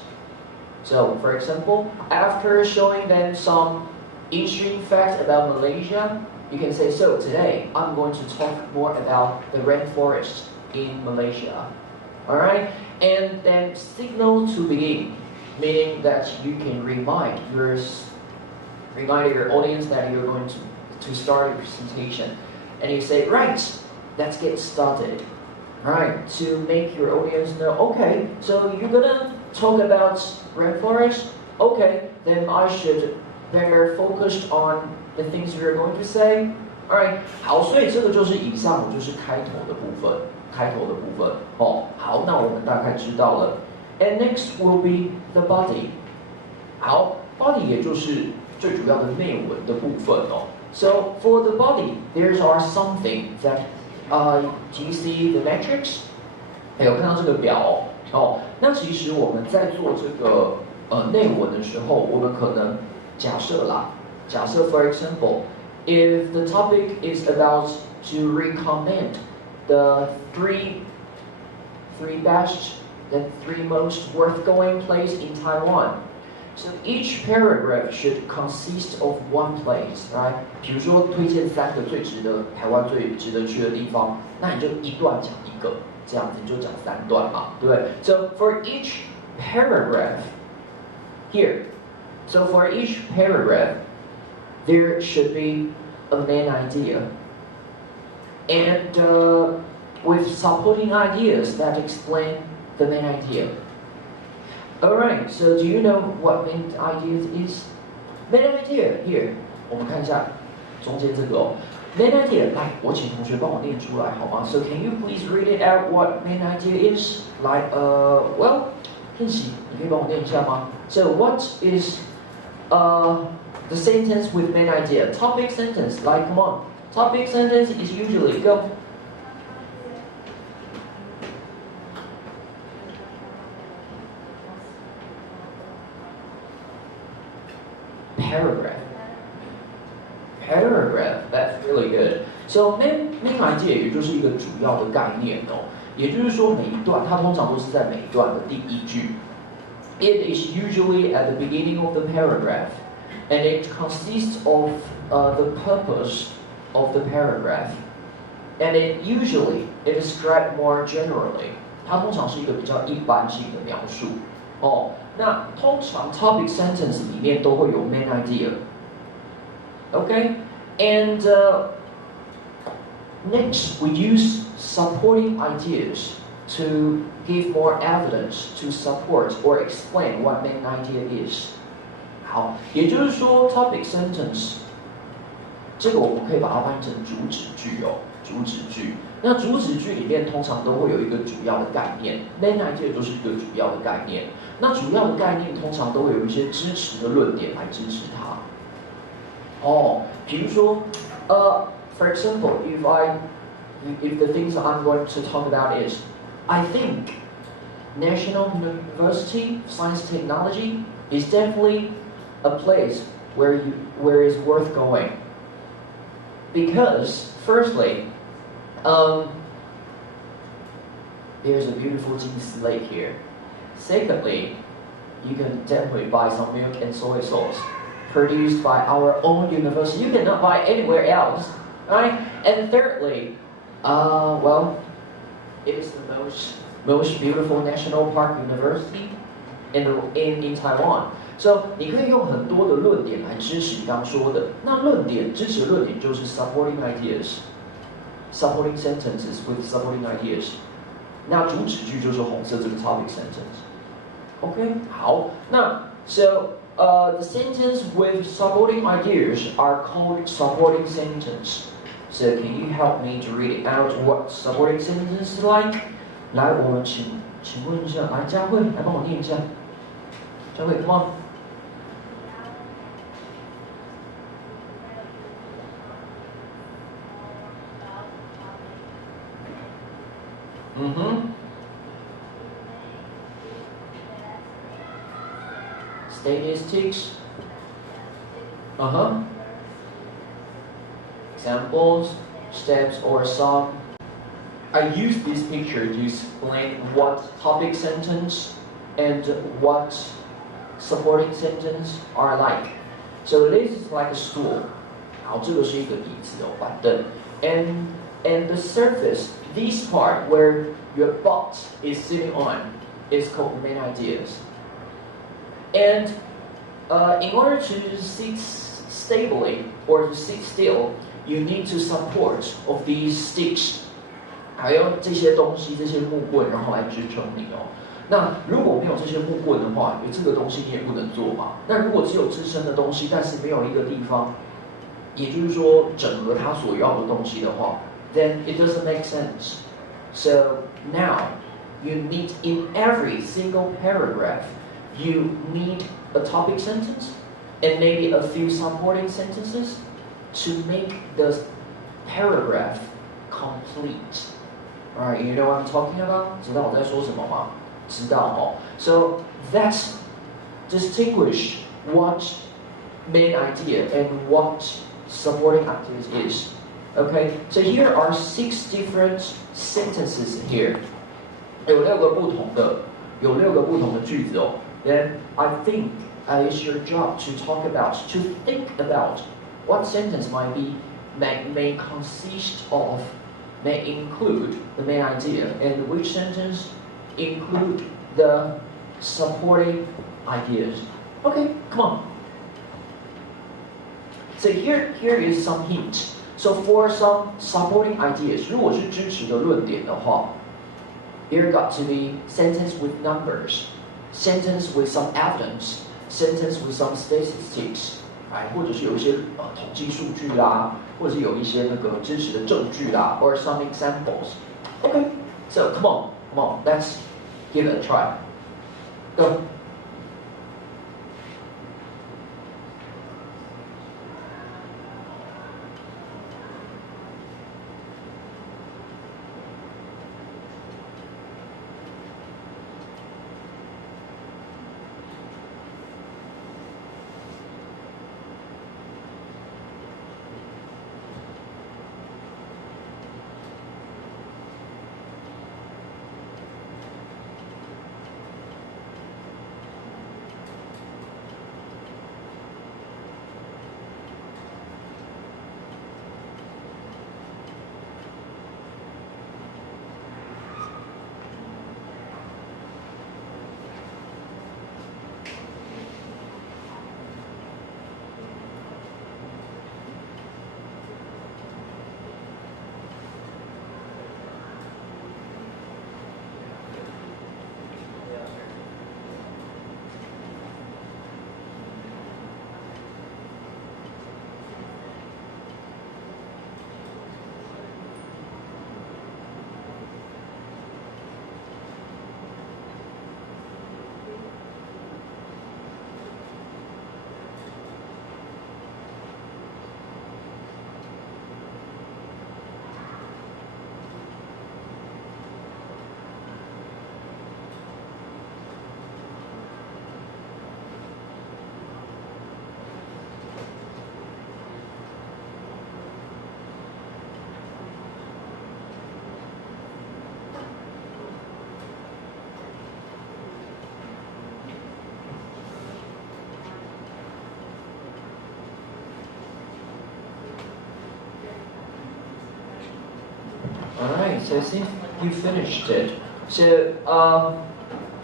So, for example, after showing them some interesting facts about Malaysia, you can say, so today I'm going to talk more about the rainforest in Malaysia. Alright? And then signal to begin, meaning that you can remind your audience that you're going to start your presentation. And you say, right, let's get started. Alright, to make your audience know, okay, so you're gonna talk about rainforest? Okay, then I should better focus on the things you're going to say. Alright， 好，所以这个就是以上就是开头的部分，哦。好，那我们大概知道了。And next will be the body。好 ，body 也就是最主要的内文的部分哦。So for the body, there are something that do you see the matrix？ 有看到这个表哦。那其实我们在做这个内文的时候，我们可能假设 for example。If the topic is about to recommend the three most worth-going place in Taiwan, so each paragraph should consist of one place, right? 比如说推荐3个台湾最值得去的地方，那你就一段讲一个，这样子你就讲3段嘛，对不对 ？So for each paragraph here, so for each paragraph.There should be a main idea, and with supporting ideas that explain the main idea. Alright, so do you know what main idea is? Main idea here， 我们看一下中间这个哦。Main idea， 来，我请同学帮我念出来好吗 ？So can you please read it out? What main idea is? 来，well， 练习，你可以帮我念一下吗 ？So what is the sentence with main idea? Topic sentence, like come on. Topic sentence is usually go. Paragraph, that's really good. So main idea 也就是一个主要的概念哦，也就是说每一段它通常都是在每一段的第一句。It is usually at the beginning of the paragraph.And it consists of the purpose of the paragraph, and it described more generally. 它通常是一个比较一般性的描述哦。那通常 topic sentence 里面都会有 main idea. Okay, and next we use supporting ideas to give more evidence to support or explain what main idea is.好，也就是说 ，topic sentence 这个我们可以把它翻成主旨句哦，主旨句。那主旨句里面通常都会有一个主要的概念 ，main idea 就是一个主要的概念。那主要的概念通常都会有一些支持的论点来支持它。哦，比如说，for example, if the things I'm going to talk about is, I think National University of Science Technology is definitely.A place where is worth going. Because firstly, there's a beautiful Jingsi lake here. Secondly, you can definitely buy some milk and soy sauce produced by our own university. You cannot buy anywhere else, right? And thirdly, well, it is the most beautiful national park university in Taiwan.So 你可以用很多的论点来支持你刚刚说的。那支持论点就是 supporting ideas, supporting sentences with supporting ideas. 那主旨句就是红色这个 topic sentence. OK， 好，那 so the sentence with supporting ideas are called supporting sentence. So can you help me to read out what supporting sentence is like? 来，我们请问一下，来佳慧来帮我念一下。佳慧 ，come on.Statistics. Examples, steps, or sum. I use this picture to explain what topic sentence and what supporting sentence are like. So this is like a stool. 好，这个是一个椅子哦，板凳。And the surface, this part where your butt is sitting on, is called main ideas.And in order to sit stably or to sit still, you need to support of these sticks. 还有这些东西，这些木棍，然后来支撑你哦。那如果没有这些木棍的话，有这个东西你也不能做嘛。那如果只有支撑的东西，但是没有一个地方也就是说整合它所要的东西的话 then it doesn't make sense. So now, you need in every single paragraph, you need a topic sentence and maybe a few supporting sentences to make the paragraph complete. Alright, you know what I'm talking about? 知道我在说什么吗？知道哦。So that's distinguish what main idea and what supporting ideas is. Okay, so here are 6 different sentences here. 有6个不同的句子哦。Then I think it's your job to think about what sentence may consist of, may include the main idea, and which sentence include the supporting ideas. Okay, come on. So here is some hint. So for some supporting ideas, 如果是支持的论点的话 there got to be sentence with numbers, sentence with some evidence, sentence with some statistics, 或者是有一些统计数据啦，或者是有一些那个支持的证据啦 or some examples. Okay, so come on, let's give it a try. Go. Alright, so I think you finished it. So,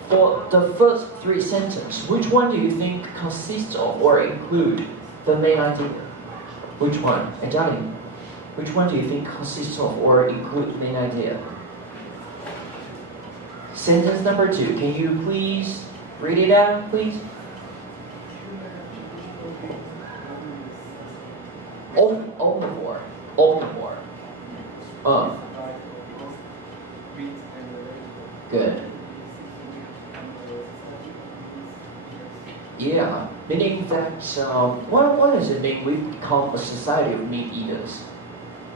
for the first 3 sentences, which one do you think consists of or include the main idea? Which one? Johnny, which one do you think consists of or include the main idea? Sentence number 2, can you please read it out, please? Omnivore. Good. Yeah, meaning that, what does it mean we become a society of meat eaters?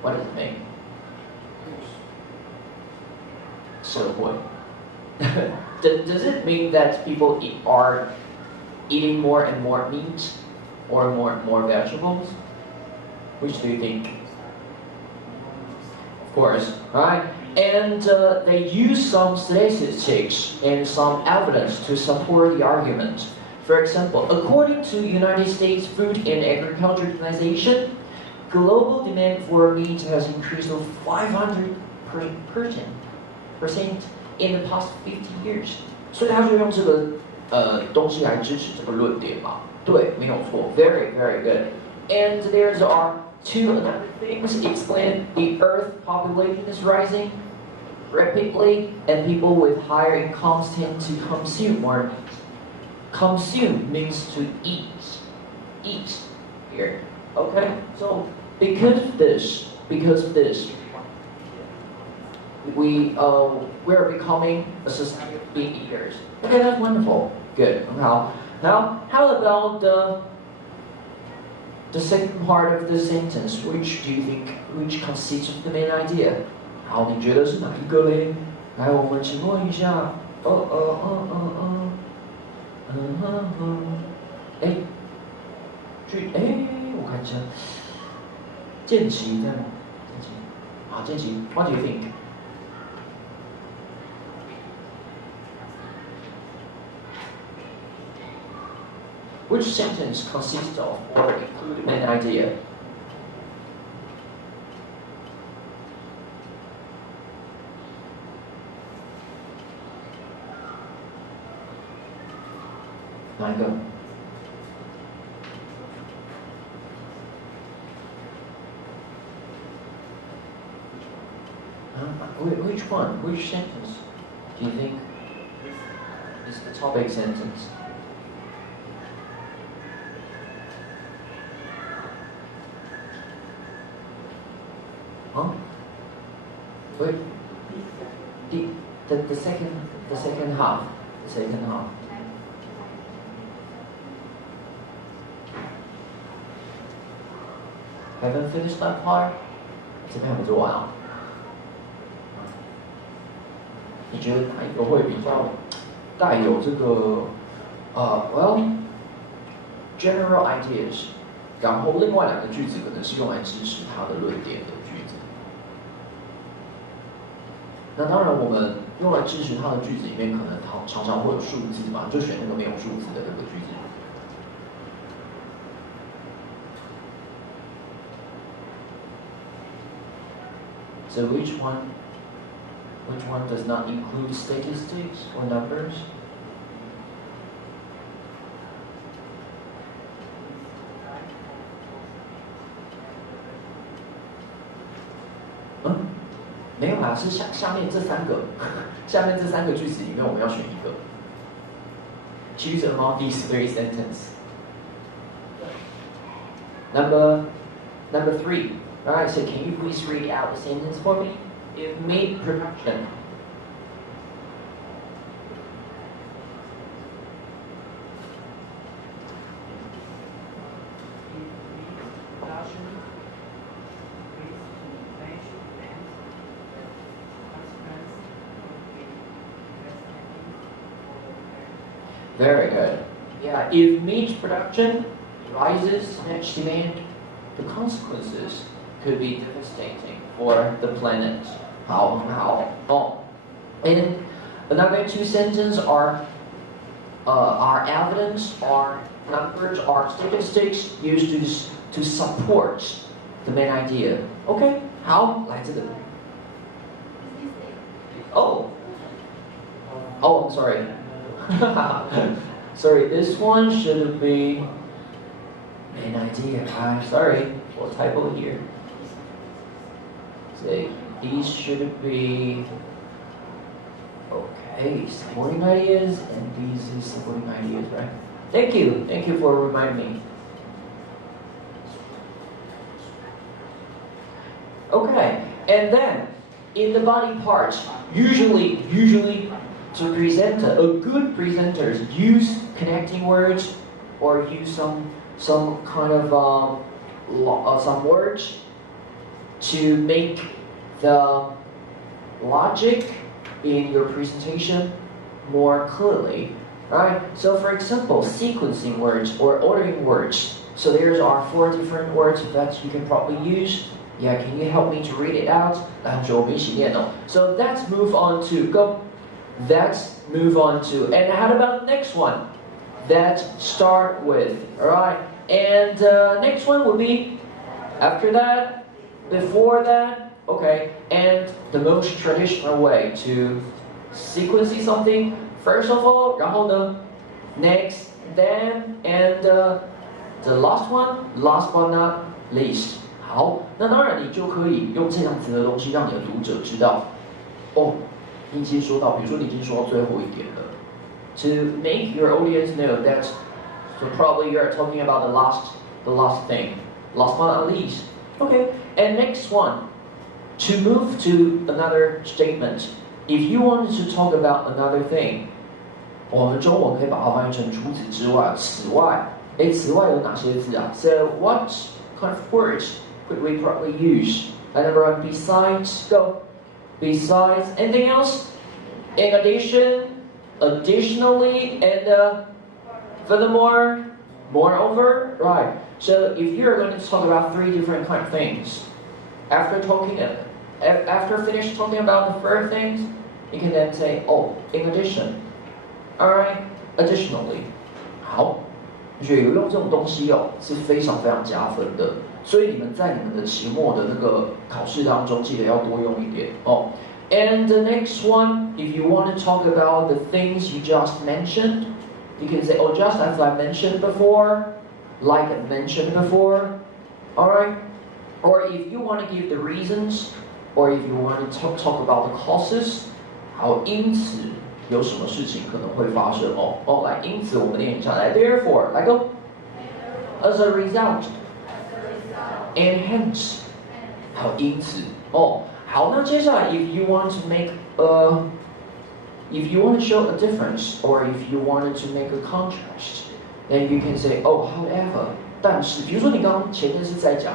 What does it mean? 社会. Does it mean that people are eating more and more meat or more and more vegetables? Which do you think? Of course, right? And they use some statistics and some evidence to support the argument. For example, according to United States Food and Agriculture Organization, global demand for meat has increased to 500% in the past 50 years. 所以他就用这个东西来支持这个论点嘛。对，没有错。Very, very good. And there are 2 other things explain the Earth population is rising rapidly, and people with higher incomes tend to consume more meat. Consume means to eat. Eat here. Okay, so because of this, we're becoming a society of big eaters. Okay, that's wonderful. Good. Now, how about the second part of the sentence? Which do you think consists of the main idea? 好，你觉得是哪一个嘞？来，我们请问一下。我看一下，剑奇在吗？剑奇，好，剑奇 ，What do you think? Which sentence consists of or include an idea? 哪一个？ Which one? Which sentence do you think is the topic sentence? Huh? Wait. The second half. The second half. Haven't finished that part? 这边还没做完啊。你觉得哪一个会比较带有这个general ideas， 然后另外两个句子可能是用来支持他的论点的句子。那当然，我们用来支持他的句子里面，可能常常会有数字嘛，就选那个没有数字的这个句子。So which one does not include statistics or numbers? Hmm? 没有啦，是下面这三个，下面这三个句子里面我们要选一个。Choose among these three sentences. Number 3. Alright, so can you please read out the sentence for me? If meat production. Very good. Yeah, if meat production rises next demand, the consequences could be devastating for the planet. How? And another two sentences are evidence, are numbers, are statistics used to support the main idea. Okay, 好，来这个。Oh, I'm sorry. Sorry, this one should be main idea. I'm sorry, we'll typo here. So these should be okay, supporting ideas, and these is supporting ideas, right? Thank you for reminding me. Okay, and then in the body parts, usually to present a good presenters use connecting words or use some kind of some words to make the logic in your presentation more clearly, right? So for example, sequencing words or ordering words. So there are 4 different words that you can probably use. Yeah, can you help me to read it out? So let's move on to go. Let's move on to, and how about the next one? Let's start with, alright? And next one will be after that, before that, okay? And the most traditional way to sequencing something, first of all, 然后呢, next, then, and the last one, last but not least. 好，那当然你就可以用这样子的东西让你的读者知道，哦，你已经说到，比如说你已经说到最后一点了。To make your audience know that, so probably you're talking about the last thing. Last but not least. Okay, and next one. To move to another statement, if you wanted to talk about another thing, 我们中文可以把它翻译成除此之外、此外。此外有哪些字啊 ？So what kind of words could we probably use? And number one, besides, go. Besides, anything else? In addition, additionally, and furthermore, moreover, right? So if you're going to talk about three different kind of things, after finish talking about the first things, you can then say, oh, in addition. Alright, additionally. 好，我觉得有用这种东西哦，是非常非常加分的。所以你们在你们的期末的那个考试当中，记得要多用一点哦。And the next one, if you want to talk about the things you just mentioned, you can say, oh, just as I mentioned before, like I mentioned before. Alright? Or if you want to give the reasons, or if you want to talk about the causes, 好，因此有什么事情可能会发生哦？哦，来，因此我们念一下来 ，therefore， 来 go。As a result, and hence， 好，因此哦，好，那接下来 if you want to make if you want to show a difference, or if you wanted to make a contrast, then you can say, oh, however， 但是，比如说你刚刚前面是在讲。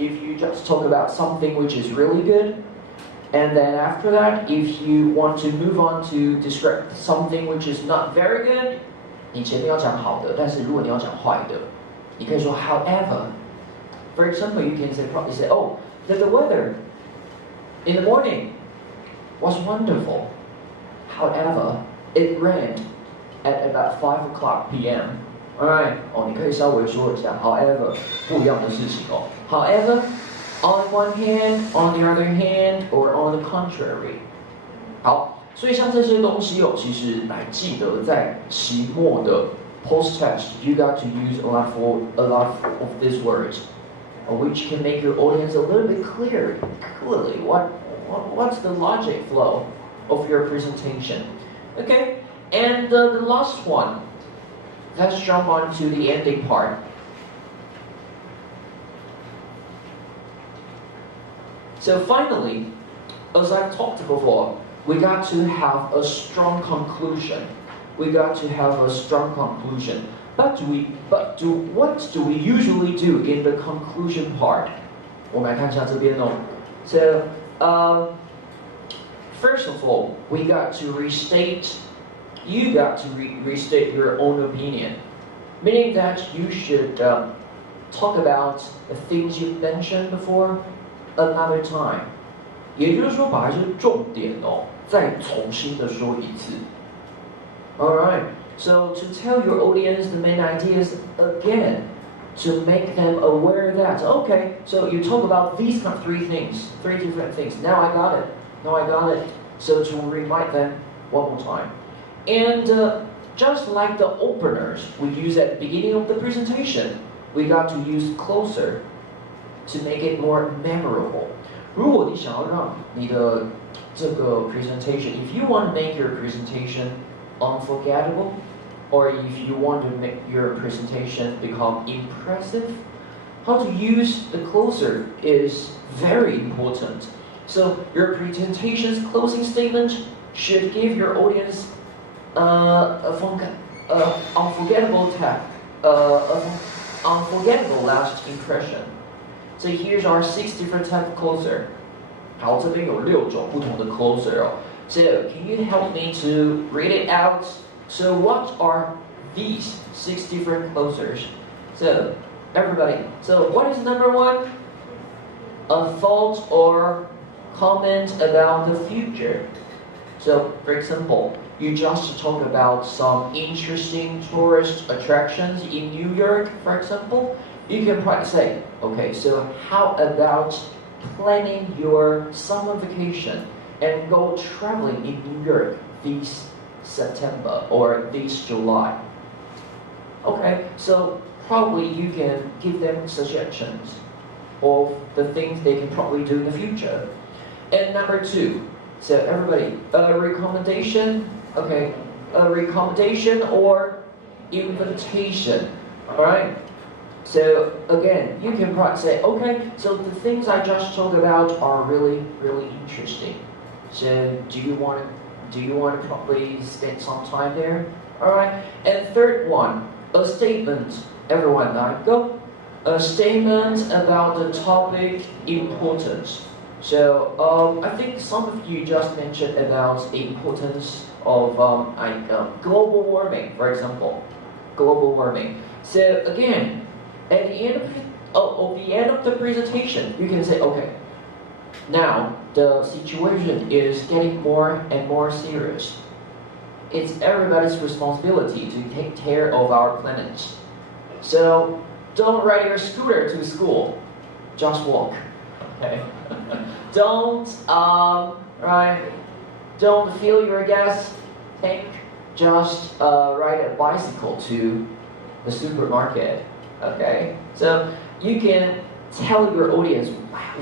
If you just talk about something which is really good, and then after that, if you want to move on to describe something which is not very good, 你前面要讲好的，但是如果你要讲坏的，你可以说 however. For example, you can probably say, oh, that the weather in the morning was wonderful. However, it rained at about 5 o'clock p.m. Alright, 哦，你可以稍微说一下 however 不一样的事情哦。However, on one hand, on the other hand, or on the contrary. 好，所以像这些东西哦，其实来记得在期末的 post test, you got to use a lot of these words, which can make your audience a little bit clearly what's the logic flow of your presentation. Okay, and the last one. Let's jump on to the ending part. So finally, as I've talked before, we got to have a strong conclusion. We got to have a strong conclusion. What do we usually do in the conclusion part? 我们来看一下这边哦。So, first of all, we got to restate. You got to restate your own opinion, meaning that you should talk about the things you mentioned before another time. 也就是说，把这些重点哦，再重新的说一次。Alright, so to tell your audience the main ideas again, to make them aware that, okay, so you talk about these kind of three different things. Now I got it. So to remind them one more time. And just like the openers we use at the beginning of the presentation, we got to use closer to make it more memorable. 如果你想要让你的这个 presentation, if you want to make your presentation unforgettable, or if you want to make your presentation become impressive, how to use the closer is very important. So your presentation's closing statement should give your audience unforgettable last impression. So here's our 6 different type of closer. 好，这边有6种不同的 closer 哦。So can you help me to read it out? So what are these 6 different closers? So everybody. So what is number 1? A thought or comment about the future. So for example, you just talk about some interesting tourist attractions in New York, for example. You can probably say, okay, so how about planning your summer vacation and go traveling in New York this September or this July? Okay, so probably you can give them suggestions of the things they can probably do in the future. And number 2, so everybody, a recommendation, okay, a recommendation or invitation, alright? So again, you can probably say, okay, so the things I just talked about are really, really interesting. So do you want to probably spend some time there? All right. And third one, a statement. Everyone, now go. A statement about the topic importance. So I think some of you just mentioned about the importance of global warming, for example, global warming. So again, at the end of the presentation, you can say, okay, now the situation is getting more and more serious. It's everybody's responsibility to take care of our planet. So don't ride your scooter to school, just walk. Okay. Don't fill your gas tank, just ride a bicycle to the supermarket. Okay, so you can tell your audience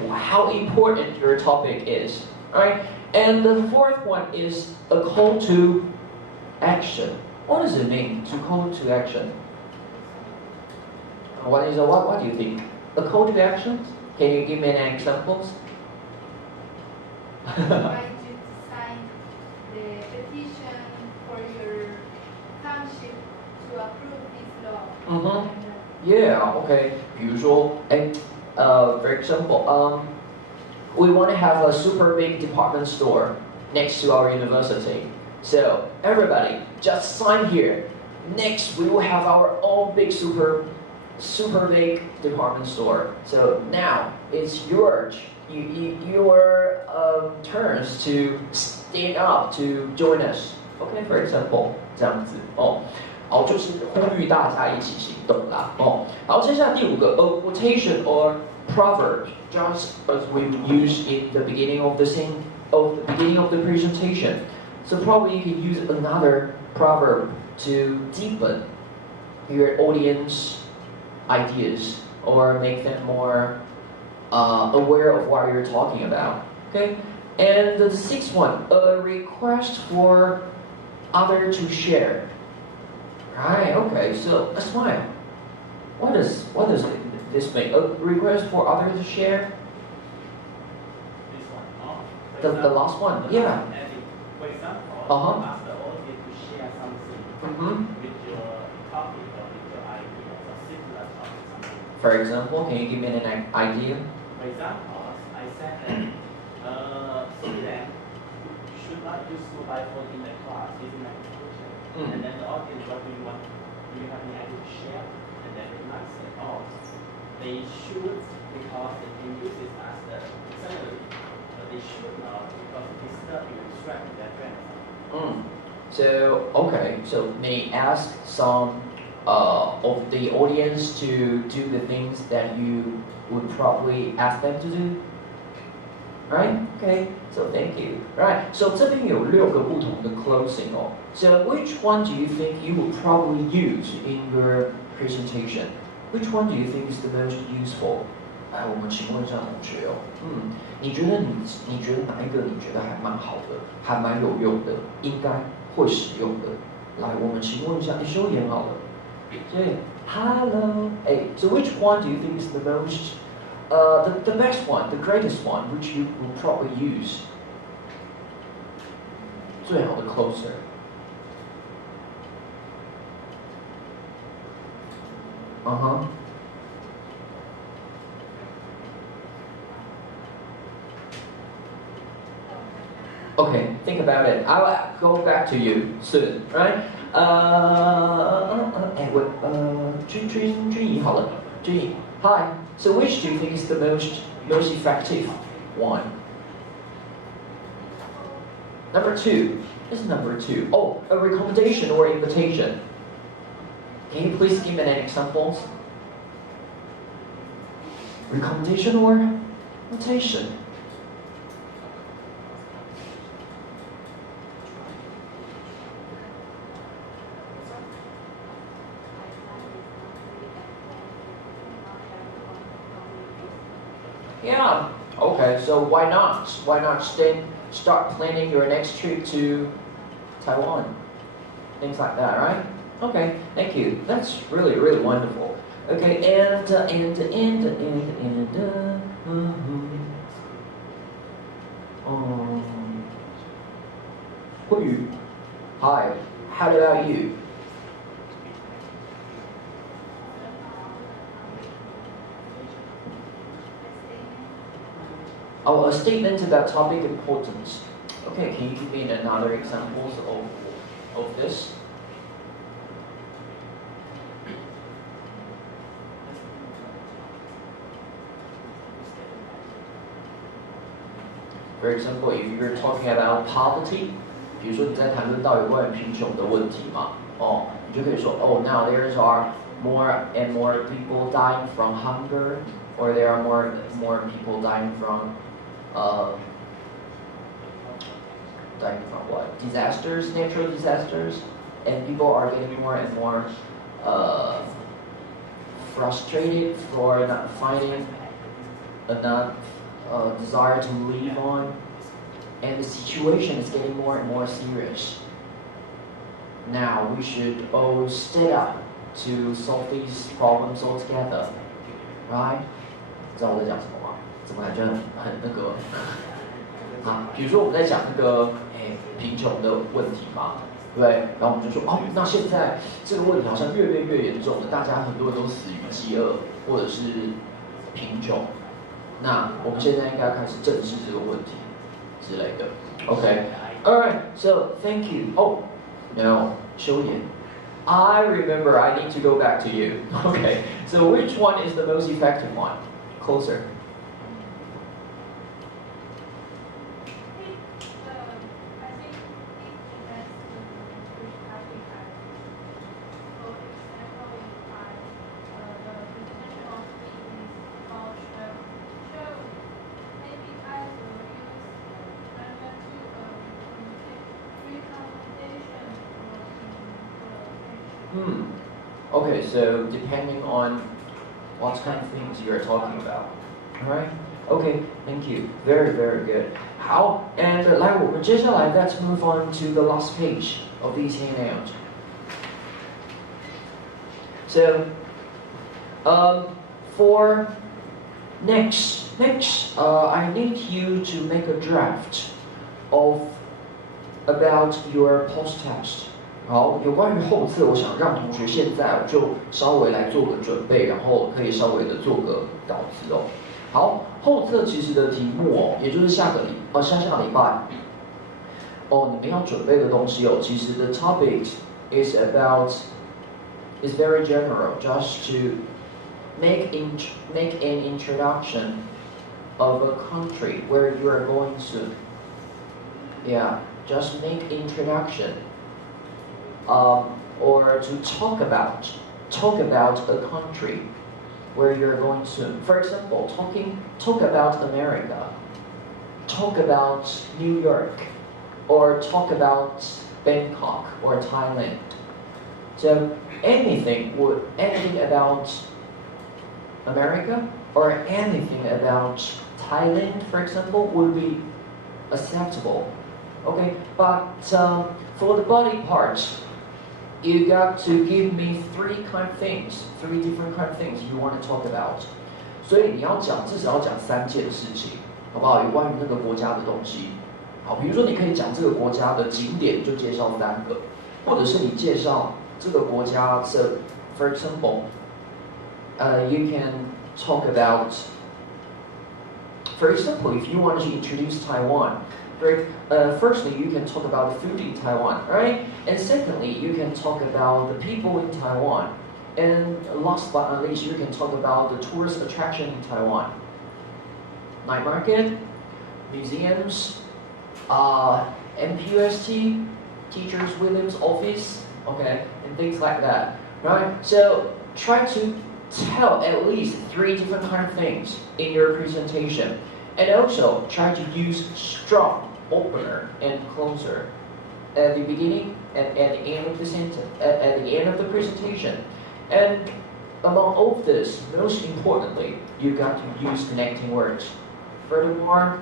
how important your topic is. All right, and the fourth one is a call to action. What does it mean to call to action? What do you think? A call to action? Can you give me an examples? I invite you to sign the petition for your township to approve this law. Yeah, okay. 比如说, for example, we want to have a super big department store next to our university. So everybody, just sign here. Next, we will have our own big super big department store. So now it's your turns to stand up to join us. Okay, for example, 这样子哦。好，就是呼吁大家一起行动啦。哦，好，接下来第五个 a quotation or proverb, just as we use in the beginning of the presentation. So probably you can use another proverb to deepen your audience ideas or make them more aware of what you're talking about. Okay, and the sixth one, a request for others to share. Right. Okay. So a smile. What does this mean? A request for others to share. This one, no? The last one. Yeah. For example, Uh-huh. ask the audience to share something with your topic or with your idea, or similar topic, something. For example, can you give me an idea? For example, I said that students should not use mobile phone in the class using application. And then the audience, what do you want? Do you have any idea to share? And then they might say, oh, they should because they can use it as the salary, but they should not because it disturbs you, distract their friends. So okay, so may ask some of the audience to do the things that you would probably ask them to do. Right? Okay. So thank you. Right. So 这边有6个不同的 closing 哦。So which one do you think you would probably use in your presentation? Which one do you think is the most useful? 我们请问一下同学哦。你觉得哪一个你觉得还蛮好的，还蛮有用的，应该会使用的？来，我们请问一下，收言好了。所以 ，Hello，so which one do you think is the most? The best one, the greatest one, which you will probably use. 最好的 closer. Okay, think about it. I'll go back to you soon, right? 君怡好了，君怡 ，Hi. So which do you think is the most effective one? Number 2. This is number 2. Oh, a recommendation or invitation. Can you please give me an example? Recommendation or invitation? Yeah. Okay. So why not? Why not start planning your next trip to Taiwan? Things like that, right? Okay. Thank you. That's really, really wonderful. Okay, and. Hi, how about you? Oh, a statement about topic importance. Okay, can you give me another examples of this? For example, if you're talking about poverty, 比如说你在谈论到有关于贫穷的问题嘛，你就可以说now there are more and more people dying from hunger, or there are more people dying from what? Disasters, natural disasters, and people are getting more and more frustrated for not finding enough desire to live on, and the situation is getting more and more serious. Now we should all stand up to solve these problems all together, right? 知道我在讲什么吗？怎么感觉很那个？啊，比如说我们在讲那个贫穷的问题嘛，对不对？然后我们就说那现在这个问题好像越变越严重了，大家很多人都死于饥饿或者是贫穷。那我们现在应该开始正视这个问题之类的。Okay, all right. So thank you. Oh, no, 修言。I remember I need to go back to you. Okay, so which one is the most effective one? Closer. Okay, so depending on what kind of things you're talking about. Alright? Okay, thank you. Very, very good. 好 and 来我们接下来 let's move on to the last page of these handouts. So, for next, I need you to make a draft about your post-test. 好，有关于后测，我想让同学现在就稍微来做个准备，然后可以稍微的做个稿子哦。好，后测其实的题目也就是下下礼拜你们要准备的东西其实the topic is very general, just to make an introduction of a country where you are going to. Yeah, just make introduction. Or to talk about a country where you're going to. For example, talk about America, talk about New York, or talk about Bangkok or Thailand. So anything about America or anything about Thailand, for example, would be acceptable. Okay, but for the body parts, you got to give me three different kind of things you want to talk about. 所以你至少要讲3件事情，好不好？有关于那个国家的东西。好，比如说你可以讲这个国家的景点，就介绍3个，或者是你介绍这个国家。So, for example, you can talk about. For example, if you want to introduce Taiwan. Firstly, you can talk about the food in Taiwan, right? And secondly, you can talk about the people in Taiwan. And last but not least, you can talk about the tourist attraction in Taiwan. Night market, museums, NPUST, Teachers Williams office, okay, and things like that, right? So try to tell at least 3 different kind of things in your presentation. And also try to use strong opener and closer at the beginning and at the end of the sentence, at the end of the presentation. And among all of this, most importantly, you got to use connecting words. Furthermore,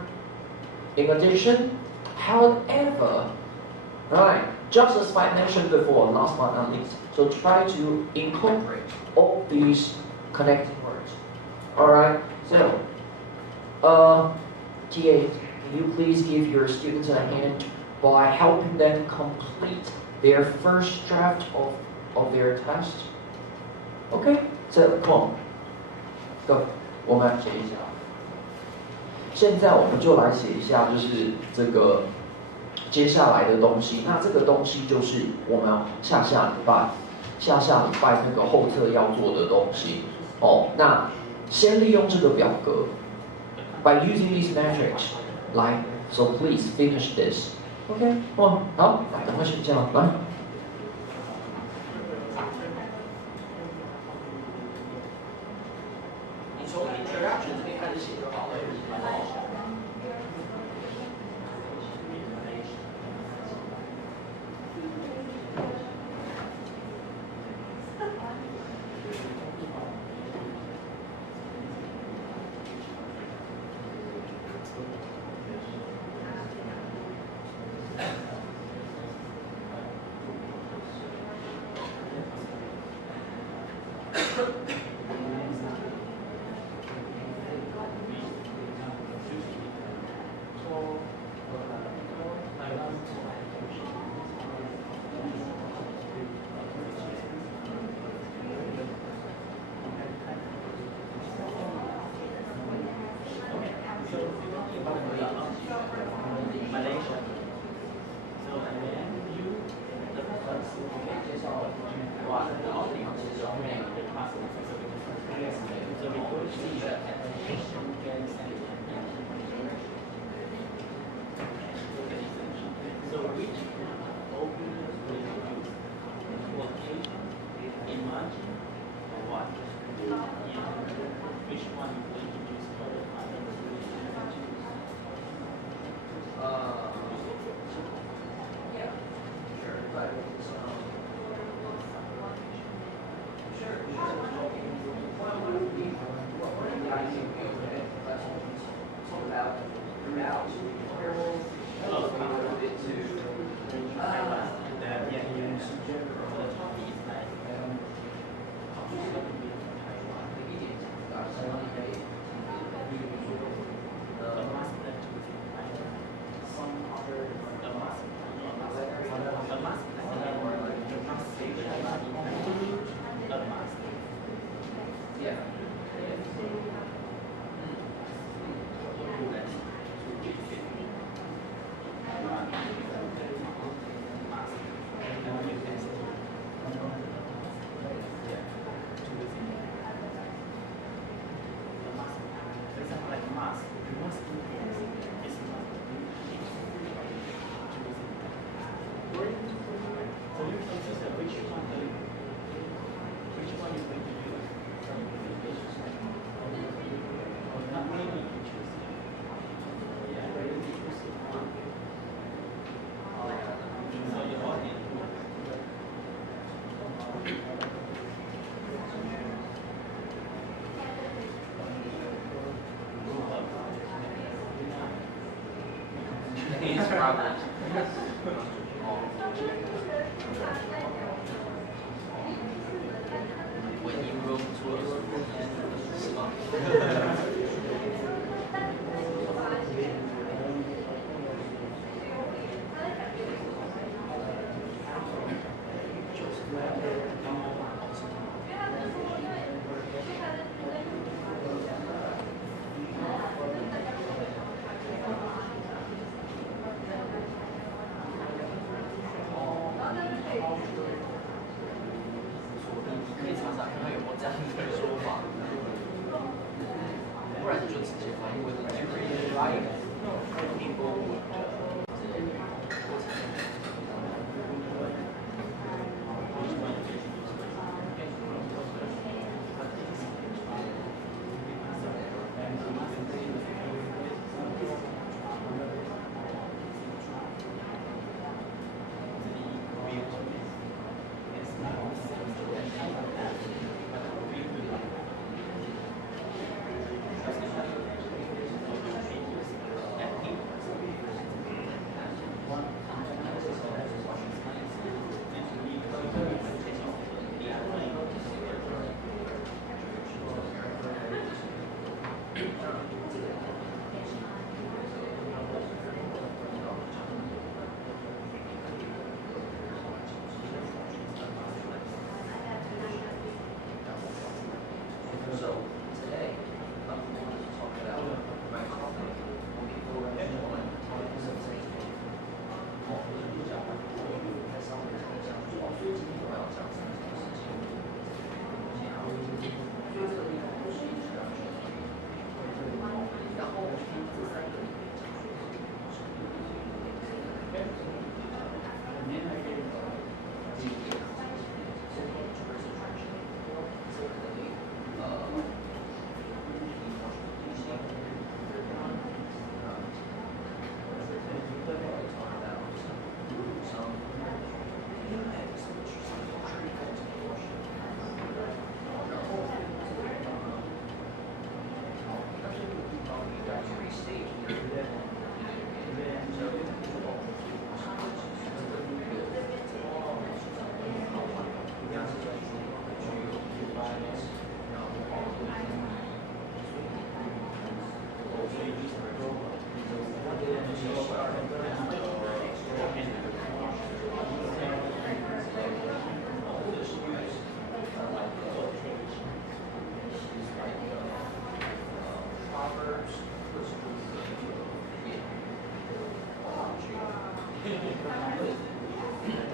in addition, however, right, just as I mentioned before, last but not least, so try to incorporate all these connecting words. Alright, so, TA, can you please give your students a hand by helping them complete their first draft of their test? Okay, so come on, go. 我们来写一下。现在我们就来写一下，就是这个接下来的东西。那这个东西就是我们下礼拜那个后测要做的东西。哦，那先利用这个表格 ，by using these metrics， 来 ，so please finish this。OK， 哇，好，来，赶快写下来。你从 introduction 这边开始写就好了。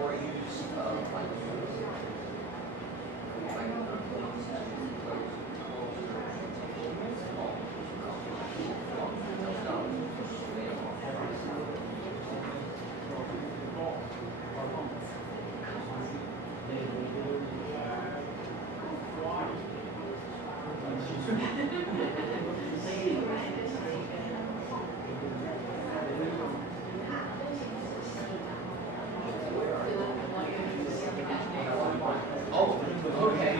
or use Oh, okay.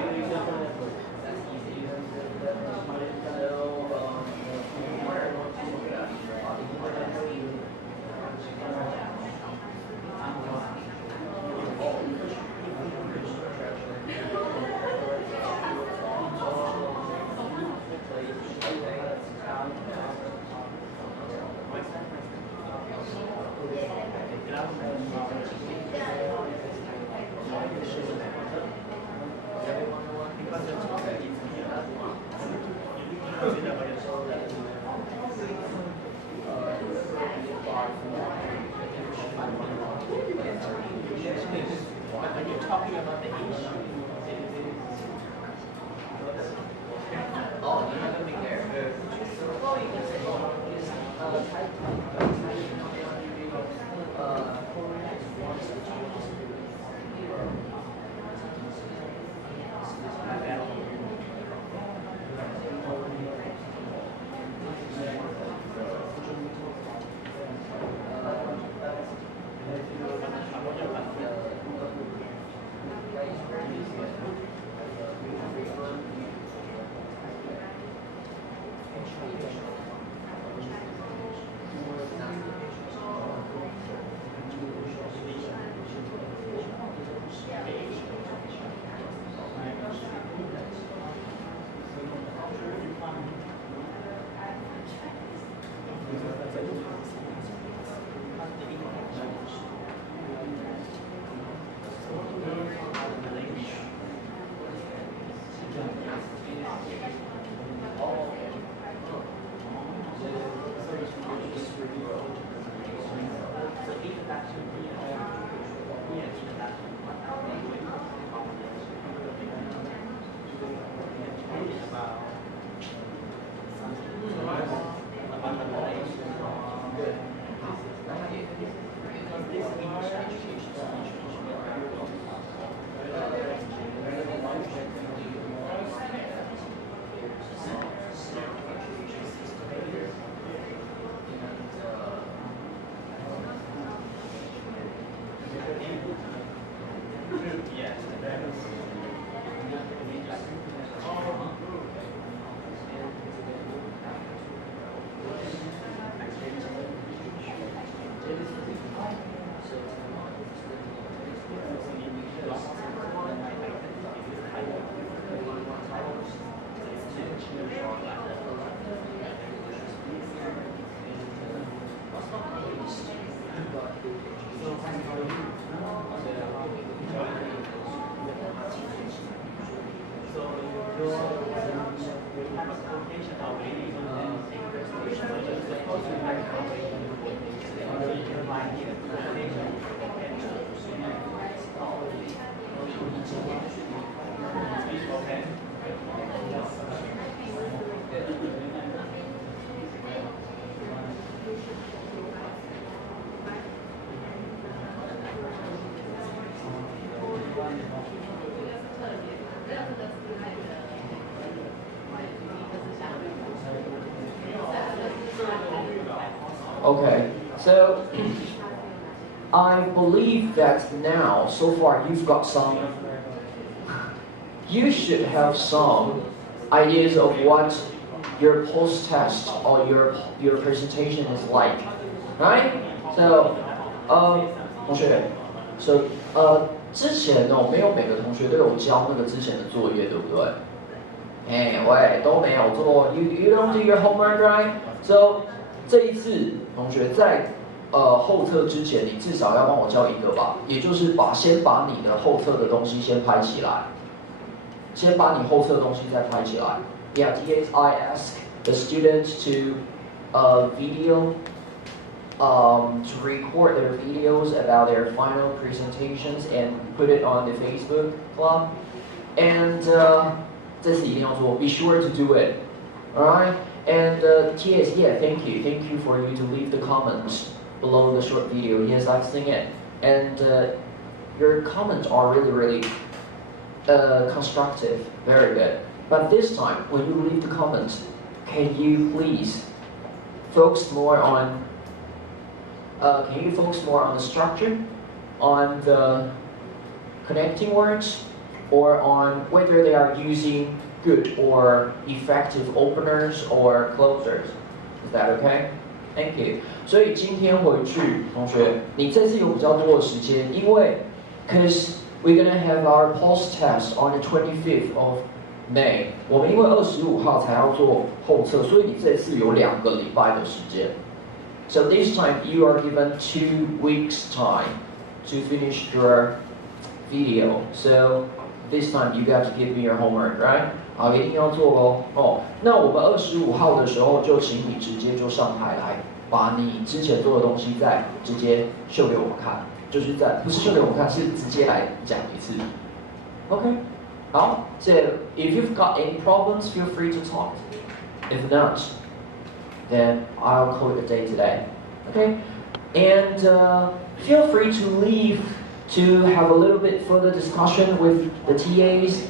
That's easy. When you're talking about the issue, Oh, you have nothing there. Well, you can say, Okay, so I believe that now, so far, you've got some. You should have some ideas of what your post-test or your presentation is like, right? So, 同学 ，so 之前呢，没有每个同学都有交那个之前的作业，对不对？哎，喂，都没有做 ，you don't do your homework, right? So 这一次同学在后测之前，你至少要帮我交一个吧，也就是先把你的后测的东西先拍起来，先把你后测的东西再拍起来。Yeah, TAs I ask the students to video to record their videos about their final presentations and put it on the Facebook club. And 这次一定要做 be sure to do it. Alright? And TS, yeah, thank you for you to leave the comments below the short video. Yes, I've seen it. And your comments are really constructive, very good. But this time, when you leave the comments, can you please focus more on the structure, on the connecting words, or on whether they are using good or effective openers or closers? Is that okay? Thank you. 所以今天回去，同学，你这次有比较多的时间，因为 cause we're gonna have our post test on the 25th of May. 我们因为25号才要做后测，所以你这次有2个礼拜的时间。So this time you are given 2 weeks time to finish your video. So this time you got to give me your homework, right? 好，一定要做咯。哦，那我们25号的时候就请你直接就上台来，把你之前做的东西再直接秀给我们看，就是不是秀给我们看，是直接来讲一次。OK， 好。So if you've got any problems, feel free to talk. If not, then I'll call it a day today. Okay, and feel free to leave to have a little bit further discussion with the TAs